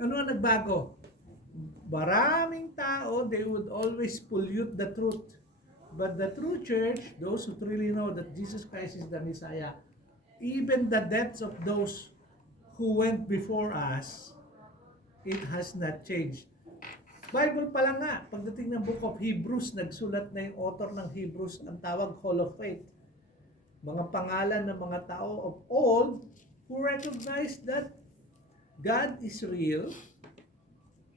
Ano ang nagbago? Maraming tao, they would always pollute the truth. But the true church, those who truly know that Jesus Christ is the Messiah, even the deaths of those who went before us, it has not changed. Bible pala nga, pagdating ng Book of Hebrews, nagsulat na yung author ng Hebrews, ang tawag Hall of Faith. Mga pangalan ng mga tao of old who recognize that God is real.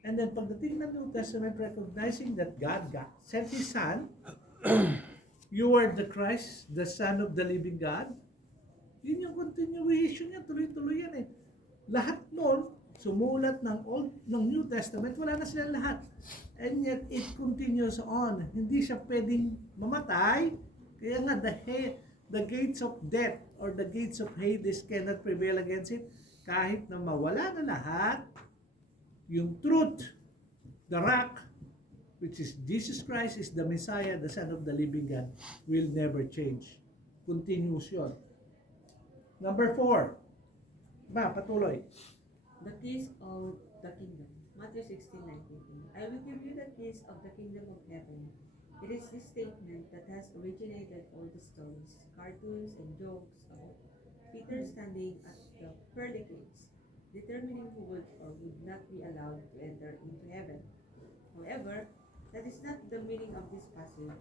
And then pagdating ng New Testament, recognizing that God sent His Son, you are the Christ, the Son of the living God. Yun yung continuation niya, tuloy-tuloy yan Lahat nun, sumulat ng New Testament, wala na silang lahat. And yet, it continues on. Hindi siya pwedeng mamatay. Kaya nga, the gates of death or the gates of Hades cannot prevail against it. Kahit na mawala na lahat, yung truth, the rock, which is Jesus Christ is the Messiah, the Son of the living God, will never change. Continuous yun. Number 4. Patuloy. The keys of the kingdom. Matthew 16:19. I will give you the keys of the kingdom of heaven. It is this statement that has originated all the stories, cartoons, and jokes about Peter standing at the pearly gates, determining who would or would not be allowed to enter into heaven. However, that is not the meaning of this passage.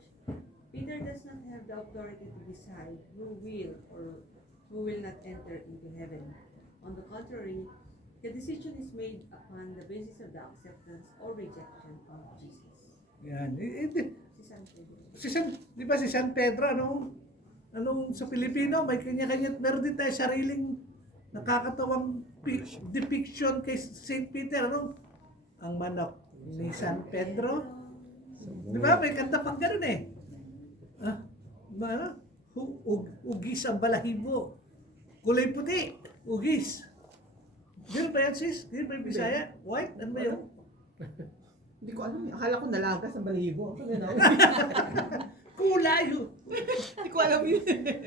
Peter does not have the authority to decide who will or who will not enter into heaven. On the contrary, the decision is made upon the basis of the acceptance or rejection of Jesus. Yan. Si San Pedro. Di ba si San Pedro, anong sa Pilipino, may kanya-kanya, meron din tayo sariling nakakatawang depiction kay St. Peter, ang manok ni San Pedro. Di ba, may kanta pang ganun eh. Ugis ang balahibo. Kulay puti, ugis. Ganun ba yan, sis? Ganun ba yung Bisaya? White? Ano ba yun? Hindi ko alam. Akala ko nalagas ang balahibo. Kulay! Hindi ko alam yun.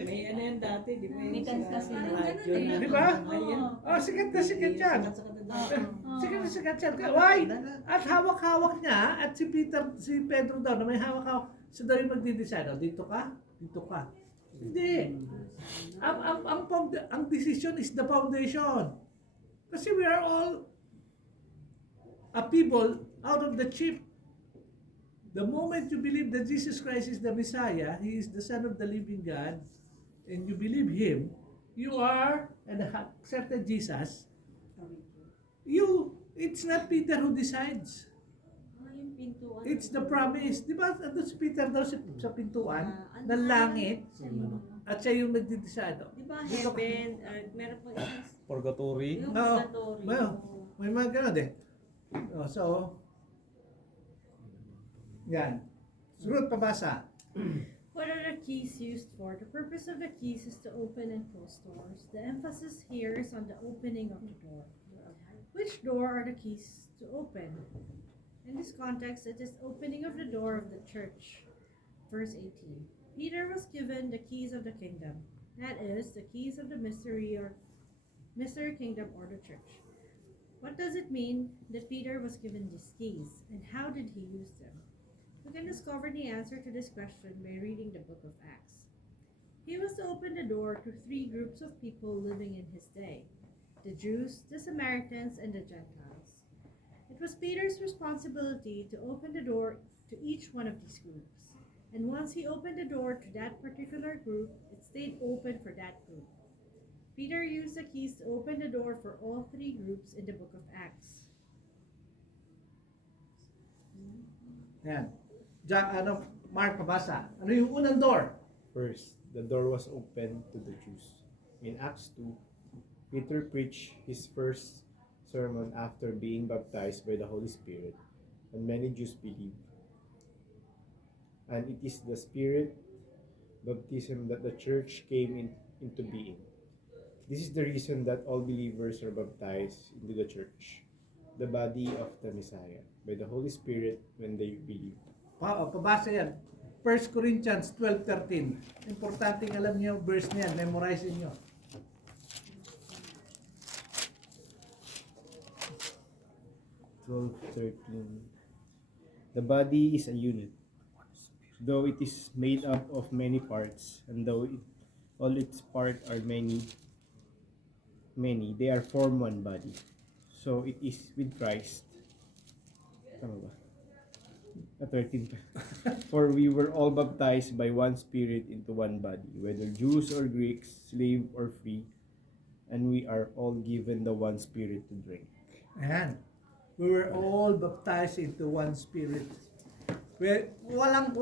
May ano yan dati, di ba? May kanta sila. radyo Ganun na- Di ba? Ayan. Oh, sikat na sikat yan. Sikat-sikat na dati. Sikat na sikat yan. Why? At hawak-hawak niya, at si Pedro daw, na may hawak-hawak, siya daw yung magdi-decide. Oh, dito ka. Hindi. Ang decision is the foundation. Kasi we are all a people out of the sheep. The moment you believe that Jesus Christ is the Messiah, He is the Son of the living God, and you believe Him, you are, and accepted Jesus, it's not Peter who decides. Yung pintuan. It's the promise. Di ba, andun si Peter daw sa pintuan ng langit, at siya yung nagdi-decide. Di ba heaven, or meron pang isang Purgatory. yung Oo. purgatory. May mga ganun eh. So, yan. Sunod pabasa. What are the keys used for? The purpose of the keys is to open and close doors. The emphasis here is on the opening of the door. Which door are the keys to open? In this context, it is opening of the door of the church. Verse 18. Peter was given the keys of the kingdom. That is, the keys of the mystery kingdom or the church. What does it mean that Peter was given these keys, and how did he use them? We can discover the answer to this question by reading the book of Acts. He was to open the door to three groups of people living in his day: the Jews, the Samaritans, and the Gentiles. It was Peter's responsibility to open the door to each one of these groups. And once he opened the door to that particular group, it stayed open for that group. Peter used the keys to open the door for all three groups in the book of Acts. Yan. Mark, pabasa. Ano yung unang door? First, the door was open to the Jews. In Acts 2, Peter preached his first sermon after being baptized by the Holy Spirit, and many Jews believed. And it is the Spirit baptism that the church came into being. This is the reason that all believers are baptized into the church, the body of the Messiah, by the Holy Spirit when they believe. Pabasa yan. 1 Corinthians 12:13. Importante alam niyo yung verse niyan. Memorize niyo. The body is a unit, though it is made up of many parts, and though all its parts are many, they are form one body. So it is with Christ. Tama ba? 13 pa. For we were all baptized by one Spirit into one body, whether Jews or Greeks, slave or free, and we are all given the one Spirit to drink. Ayan. We were all baptized into one Spirit. Walang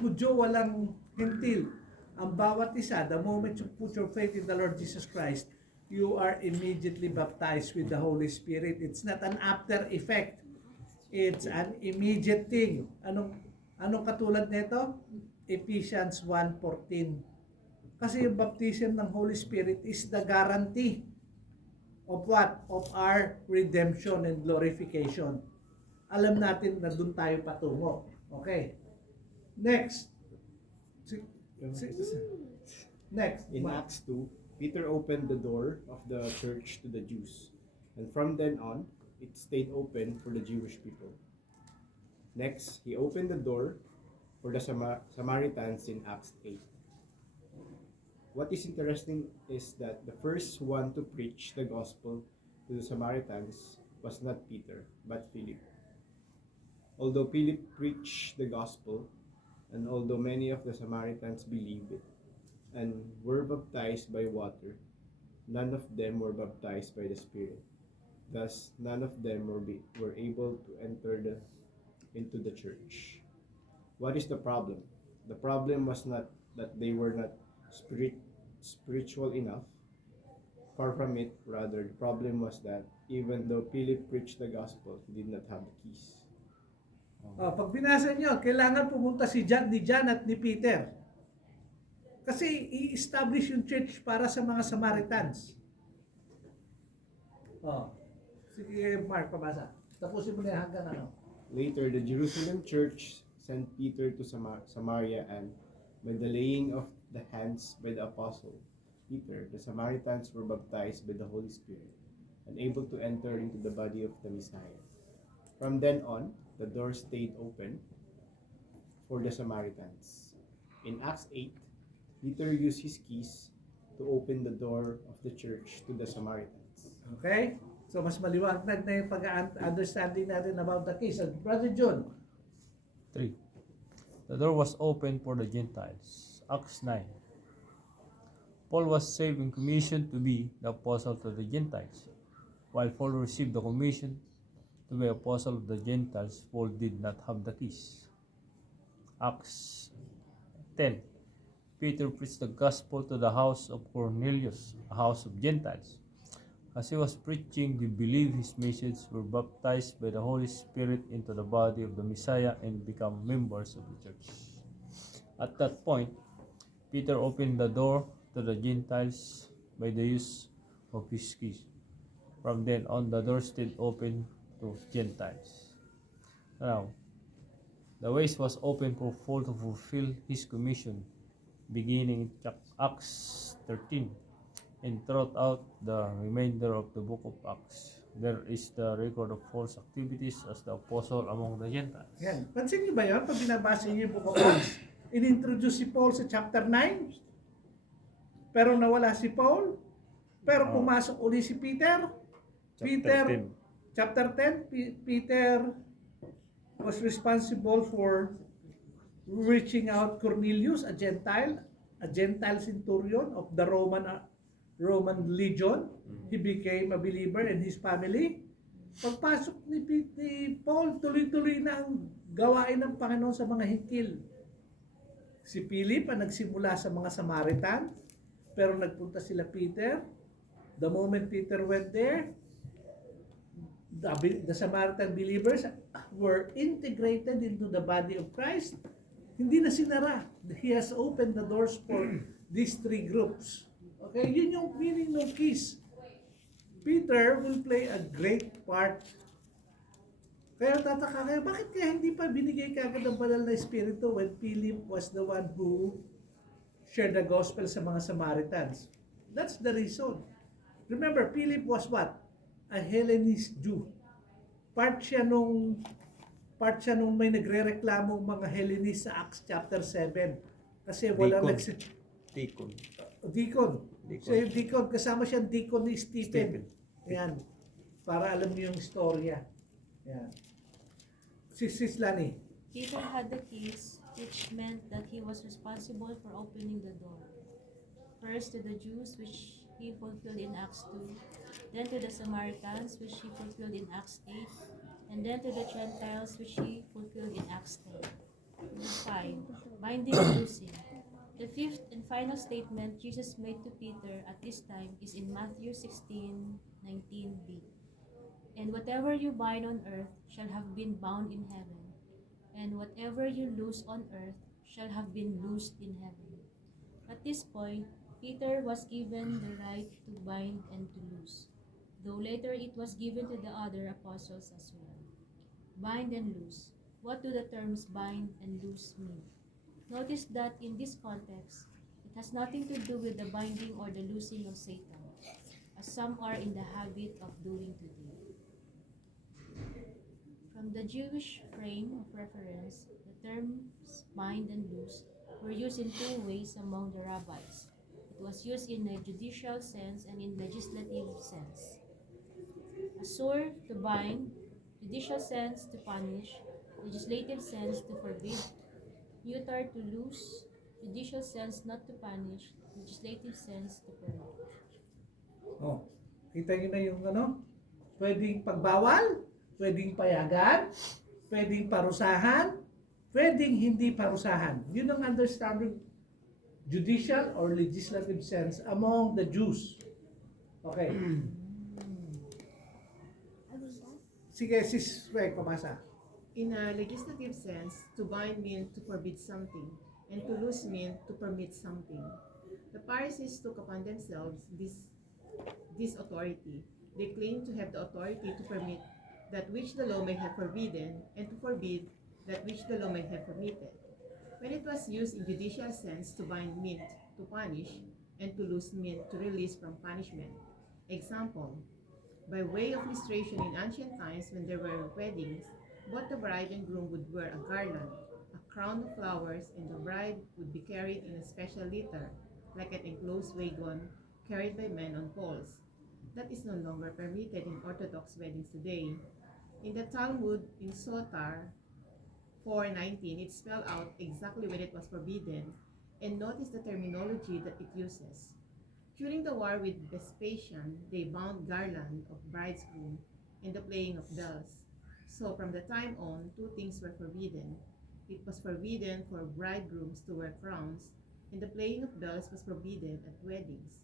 Hudyo, walang Gentil. Ang bawat isa, the moment you put your faith in the Lord Jesus Christ, you are immediately baptized with the Holy Spirit. It's not an after effect. It's an immediate thing. Anong katulad nito? Ephesians 1:14. Kasi yung baptism ng Holy Spirit is the guarantee of what? Of our redemption and glorification. Alam natin na doon tayo patungo. Okay. Next. Next. In Acts 2, Peter opened the door of the church to the Jews, and from then on, it stayed open for the Jewish people. Next, he opened the door for the Samaritans in Acts 8. What is interesting is that the first one to preach the gospel to the Samaritans was not Peter, but Philip. Although Philip preached the gospel, and although many of the Samaritans believed it and were baptized by water, none of them were baptized by the Spirit. Thus, none of them were able to enter into the church. What is the problem? The problem was not that they were not spiritual enough. Far from it, rather, the problem was that even though Philip preached the gospel, he did not have the keys. Pag binasa nyo, kailangan pumunta ni John at ni Peter. Kasi i-establish yung church para sa mga Samaritans. Sige, Mark, pabasa. Tapusin mo na yan hanggang ano. Later, the Jerusalem church sent Peter to Samaria, and by the laying of the hands by the apostle Peter, the Samaritans were baptized by the Holy Spirit and able to enter into the body of the Messiah. From then on, the door stayed open for the Samaritans. In Acts 8, Peter used his keys to open the door of the church to the Samaritans. Okay? So, mas maliwanag na yung pag-understanding natin about the case. Brother John. 3. The door was open for the Gentiles. Acts 9. Paul was saved and commissioned to be the apostle to the Gentiles. While Paul received the commission to be apostle of the Gentiles, Paul did not have the keys. Acts 10. Peter preached the gospel to the house of Cornelius, a house of Gentiles. As he was preaching, they believed his message, were baptized by the Holy Spirit into the body of the Messiah, and become members of the church. At that point, Peter opened the door to the Gentiles by the use of his keys. From then on, the door stayed open to Gentiles. Now, the way was open for Paul to fulfill his commission, beginning in Acts 13. And throughout the remainder of the book of Acts, there is the record of Paul's activities as the apostle among the Gentiles. Yan. Pansin niyo ba yun? Pag binabasa niyo yung book of Acts, in-introduce si Paul sa chapter 9, pero nawala si Paul, pero pumasok uli si Peter. Chapter 10, Peter was responsible for reaching out Cornelius, a Gentile centurion of the Roman legion. He became a believer and his family. Pagpasok ni Paul, tuloy-tuloy na ang gawain ng Panginoon sa mga Hintil. Si Philip ang nagsimula sa mga Samaritan, pero nagpunta sila Peter. The moment Peter went there, the Samaritan believers were integrated into the body of Christ. Hindi na sinara. He has opened the doors for these three groups. Okay, yun yung meaning ng keys. Peter will play a great part. Kaya tataka kayo, bakit kaya hindi pa binigay kagad ang banal na Espiritu when Philip was the one who shared the gospel sa mga Samaritans? That's the reason. Remember, Philip was what? A Hellenist Jew. Part siya nung may nagre-reklamong mga Hellenist sa Acts chapter 7. Kasi wala Deacon. So yung deacon, kasama siyang deacon ni Stephen. Yan. Para alam niyo yung istorya. Yan. Sis Lani. Peter had the keys, which meant that he was responsible for opening the door. First to the Jews, which he fulfilled in Acts 2, then to the Samaritans, which he fulfilled in Acts 8, and then to the Gentiles, which he fulfilled in Acts 10. Number 5. Binding and loosing. The fifth and final statement Jesus made to Peter at this time is in Matthew 16:19b. And whatever you bind on earth shall have been bound in heaven, and whatever you loose on earth shall have been loosed in heaven. At this point, Peter was given the right to bind and to loose, though later it was given to the other apostles as well. Bind and loose. What do the terms bind and loose mean? Notice that in this context, it has nothing to do with the binding or the loosing of Satan, as some are in the habit of doing today. From the Jewish frame of reference, the terms bind and loose were used in two ways among the rabbis. It was used in a judicial sense and in legislative sense. Asur, to bind, judicial sense, to punish, legislative sense to forbid, neuter to loose, judicial sense not to punish, legislative sense to permit. Oh, kita niyo na yung ano? Pwedeng pagbawal, pwedeng payagan, pwedeng parusahan, pwedeng hindi parusahan. Yun ang understanding judicial or legislative sense among the Jews. Okay. Sige, sis, wait, pamasa. In a legislative sense, to bind meant to forbid something, and to loose meant to permit something. The Pharisees took upon themselves this authority. They claimed to have the authority to permit that which the law may have forbidden, and to forbid that which the law may have permitted. When it was used in judicial sense, to bind meant to punish, and to loose meant to release from punishment. Example, by way of illustration, in ancient times when there were weddings, both the bride and groom would wear a garland, a crown of flowers, and the bride would be carried in a special litter, like an enclosed wagon carried by men on poles. That is no longer permitted in Orthodox weddings today. In the Talmud in Sotar 4:19, it spelled out exactly when it was forbidden, and notice the terminology that it uses. During the war with Vespasian, they bound garland of bridegroom and the playing of bells. So from the time on, two things were forbidden. It was forbidden for bridegrooms to wear crowns, and the playing of bells was forbidden at weddings.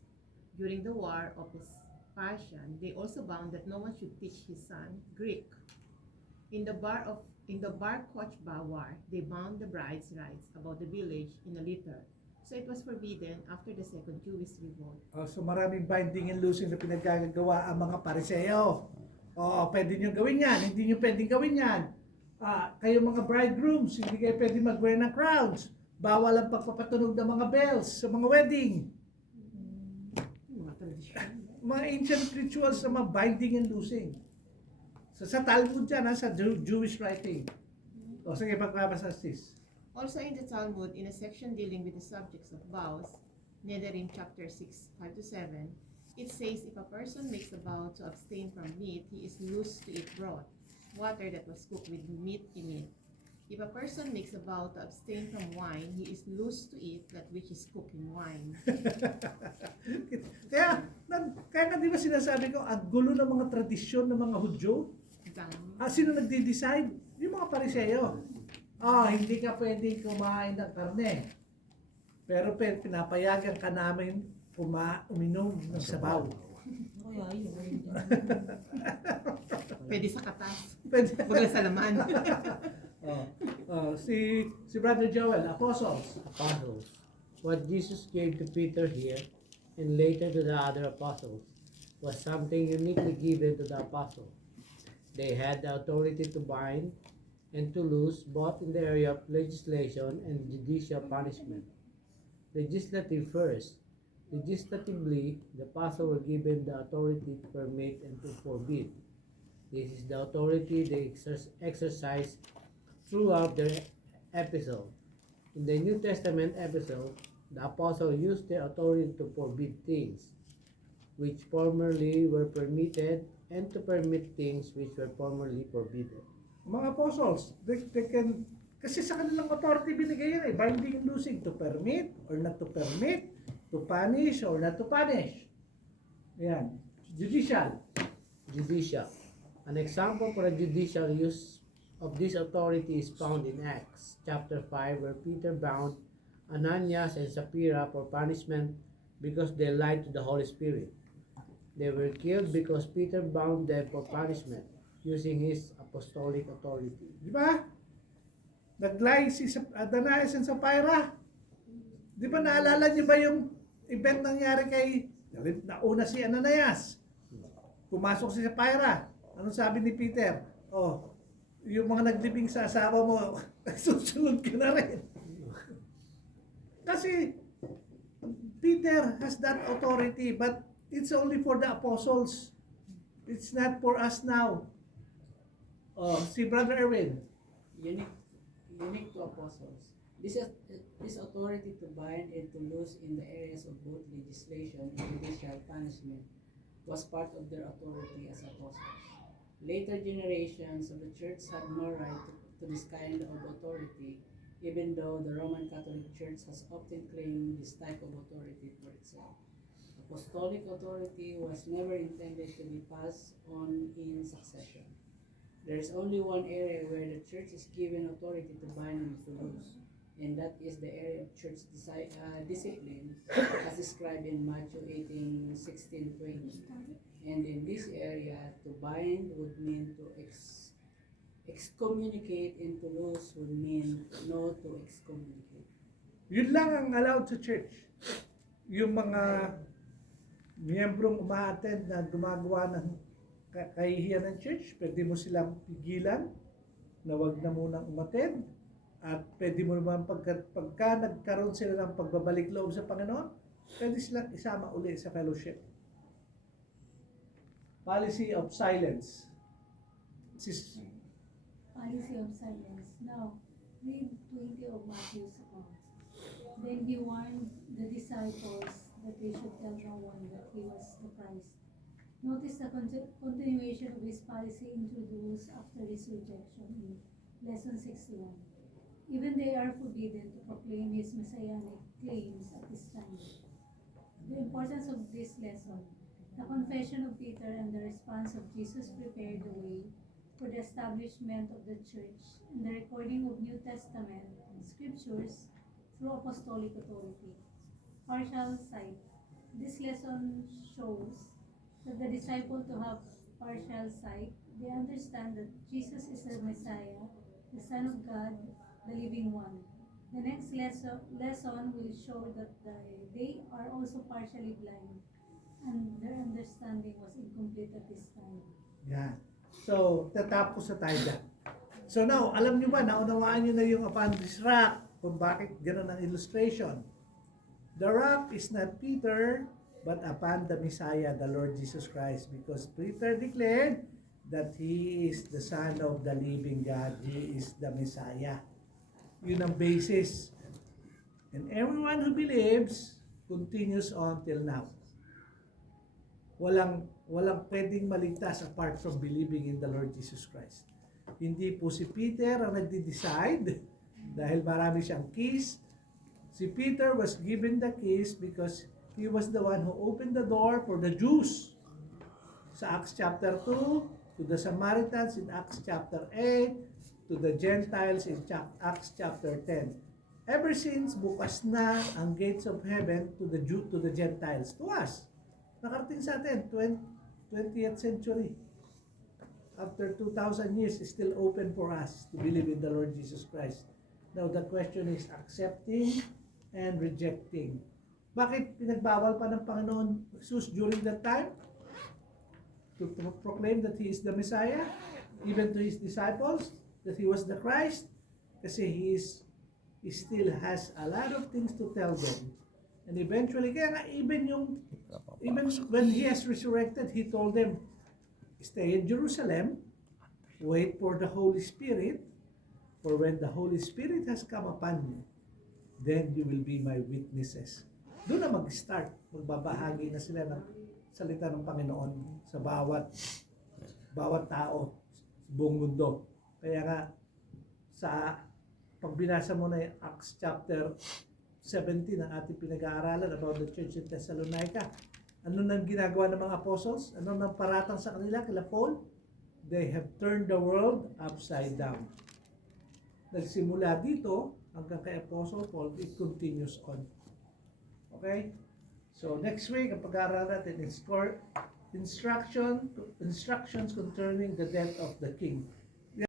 During the war of Vespasian, they also bound that no one should teach his son Greek. In the Bar Kochba war, they bound the bride's rights about the village in a litter. So it was forbidden after the Second Jewish Revolt. Oh, so maraming binding and loosing na pinagagawa ang mga pariseo. Oo, pwede nyo gawin yan, hindi nyo pwedeng gawin yan. Kayo mga bridegrooms, hindi kayo pwede mag-wear ng crowns. Bawal ang pagpapatunog ng mga bells sa mga wedding. Mga ancient rituals na mga binding and loosing. So sa Talmud yan, sa Jewish writing. O sige, pagpapasa sis. Also in the Talmud, in a section dealing with the subjects of vows, Nedarim chapter 6, 5-7, it says if a person makes a vow to abstain from meat, he is loose to eat broth, water that was cooked with meat in it. If a person makes a vow to abstain from wine, he is loose to eat that which is cooked in wine. kaya nga di ba sinasabi ko, ang gulo ng mga tradisyon ng mga Hudyo? Sino nagde-decide? Yung mga pariseo. Hindi ka pwedeng kumain ng karne. Pero pinapayagan ka namin uminom ng sabaw. Pwede sa katas. Pwede. Wala sa laman. Si Brother Joel, apostles. What Jesus gave to Peter here and later to the other apostles was something uniquely given to the apostles. They had the authority to bind and to loose both in the area of legislation and judicial punishment. Legislative first. Legislatively, the apostles were given the authority to permit and to forbid. This is the authority they exercise throughout their epistle. In the New Testament epistle, the apostle used their authority to forbid things which formerly were permitted and to permit things which were formerly forbidden. Mga apostles, they can, kasi sa kanilang authority binigay yan binding and loosing, to permit or not to permit, to punish or not to punish. Yan. Judicial. An example for a judicial use of this authority is found in Acts chapter 5, where Peter bound Ananias and Sapphira for punishment because they lied to the Holy Spirit. They were killed because Peter bound them for punishment using his apostolic authority. Di ba? Naglay si Ananias and Sapphira. Di ba naalala niyo ba yung event nangyari kay nauna si Ananias? Pumasok si Sapphira. Anong sabi ni Peter? Yung mga naglibing sa asawa mo, susunod ka na rin. Kasi Peter has that authority, but it's only for the apostles. It's not for us now. Si Brother Erwin. Unique to apostles. This authority to bind and to loose in the areas of both legislation and judicial punishment was part of their authority as apostles. Later generations of the church had no right to this kind of authority, even though the Roman Catholic Church has often claimed this type of authority for itself. Apostolic authority was never intended to be passed on in succession. There is only one area where the church is given authority to bind and to loose, and that is the area of church discipline as described in Matthew 18:16-20. And in this area, to bind would mean to excommunicate, and to loose would mean no to excommunicate. Yun lang ang allowed sa church. Yung mga miyembrong umaattend na gumagawa ng kahihiyan ng church, pwede mo silang pigilan na wag na munang umattend. At pwede mo naman pagka nagkaroon sila ng pagbabalik loob sa Panginoon, pwede silang isama uli sa fellowship. Policy of silence. Policy of silence. Now, read 20 of Matthew's account. Then he warned the disciples that they should tell no one that he was the Christ. Notice the continuation of his policy introduced after his rejection in lesson 61. Even they are forbidden to proclaim his messianic claims at this time. The importance of this lesson, the confession of Peter and the response of Jesus prepared the way for the establishment of the church and the recording of New Testament scriptures through apostolic authority. Partial sight. This lesson shows that the disciple to have partial sight, they understand that Jesus is the Messiah, the Son of God, the living one. The next lesson will show that they are also partially blind and their understanding was incomplete at this time. Yan. So, tatapos na tayo dyan. So now, alam nyo ba, naunawaan nyo na yung upon this rock, kung bakit gano'n ang illustration. The rock is not Peter, but upon the Messiah, the Lord Jesus Christ, because Peter declared that He is the Son of the living God. He is the Messiah. Yun ang basis. And everyone who believes continues on till now. Walang pwedeng maligtas apart from believing in the Lord Jesus Christ. Hindi po si Peter ang nagde-decide dahil marami siyang keys. Si Peter was given the keys because he was the one who opened the door for the Jews sa Acts chapter 2, to the Samaritans in Acts chapter 8, to the Gentiles in Acts chapter 10. Ever since, bukas na ang gates of heaven to the Gentiles, to us. Nakarating sa atin, 20th century. After 2,000 years, is still open for us to believe in the Lord Jesus Christ. Now, the question is accepting and rejecting. Bakit pinagbawal pa ng Panginoon Jesus during that time? To proclaim that He is the Messiah, even to His disciples, that He was the Christ, kasi He still has a lot of things to tell them. And eventually, kaya nga, even when He has resurrected, He told them, stay in Jerusalem, wait for the Holy Spirit, for when the Holy Spirit has come upon you, then you will be my witnesses. Doon na mag-start, magbabahagi na sila ng salita ng Panginoon sa bawat tao sa buong mundo. Kaya nga, sa pagbinasa mo na yung Acts chapter 17 ang ating pinag-aaralan about the church in Thessalonica, ano nang ginagawa ng mga apostles? Ano nang paratang sa kanila, kila Paul? They have turned the world upside down. Nagsimula dito hanggang kay Apostle Paul, it continues on. Okay? So next week, ang pag-aaralan natin is instructions concerning the death of the king.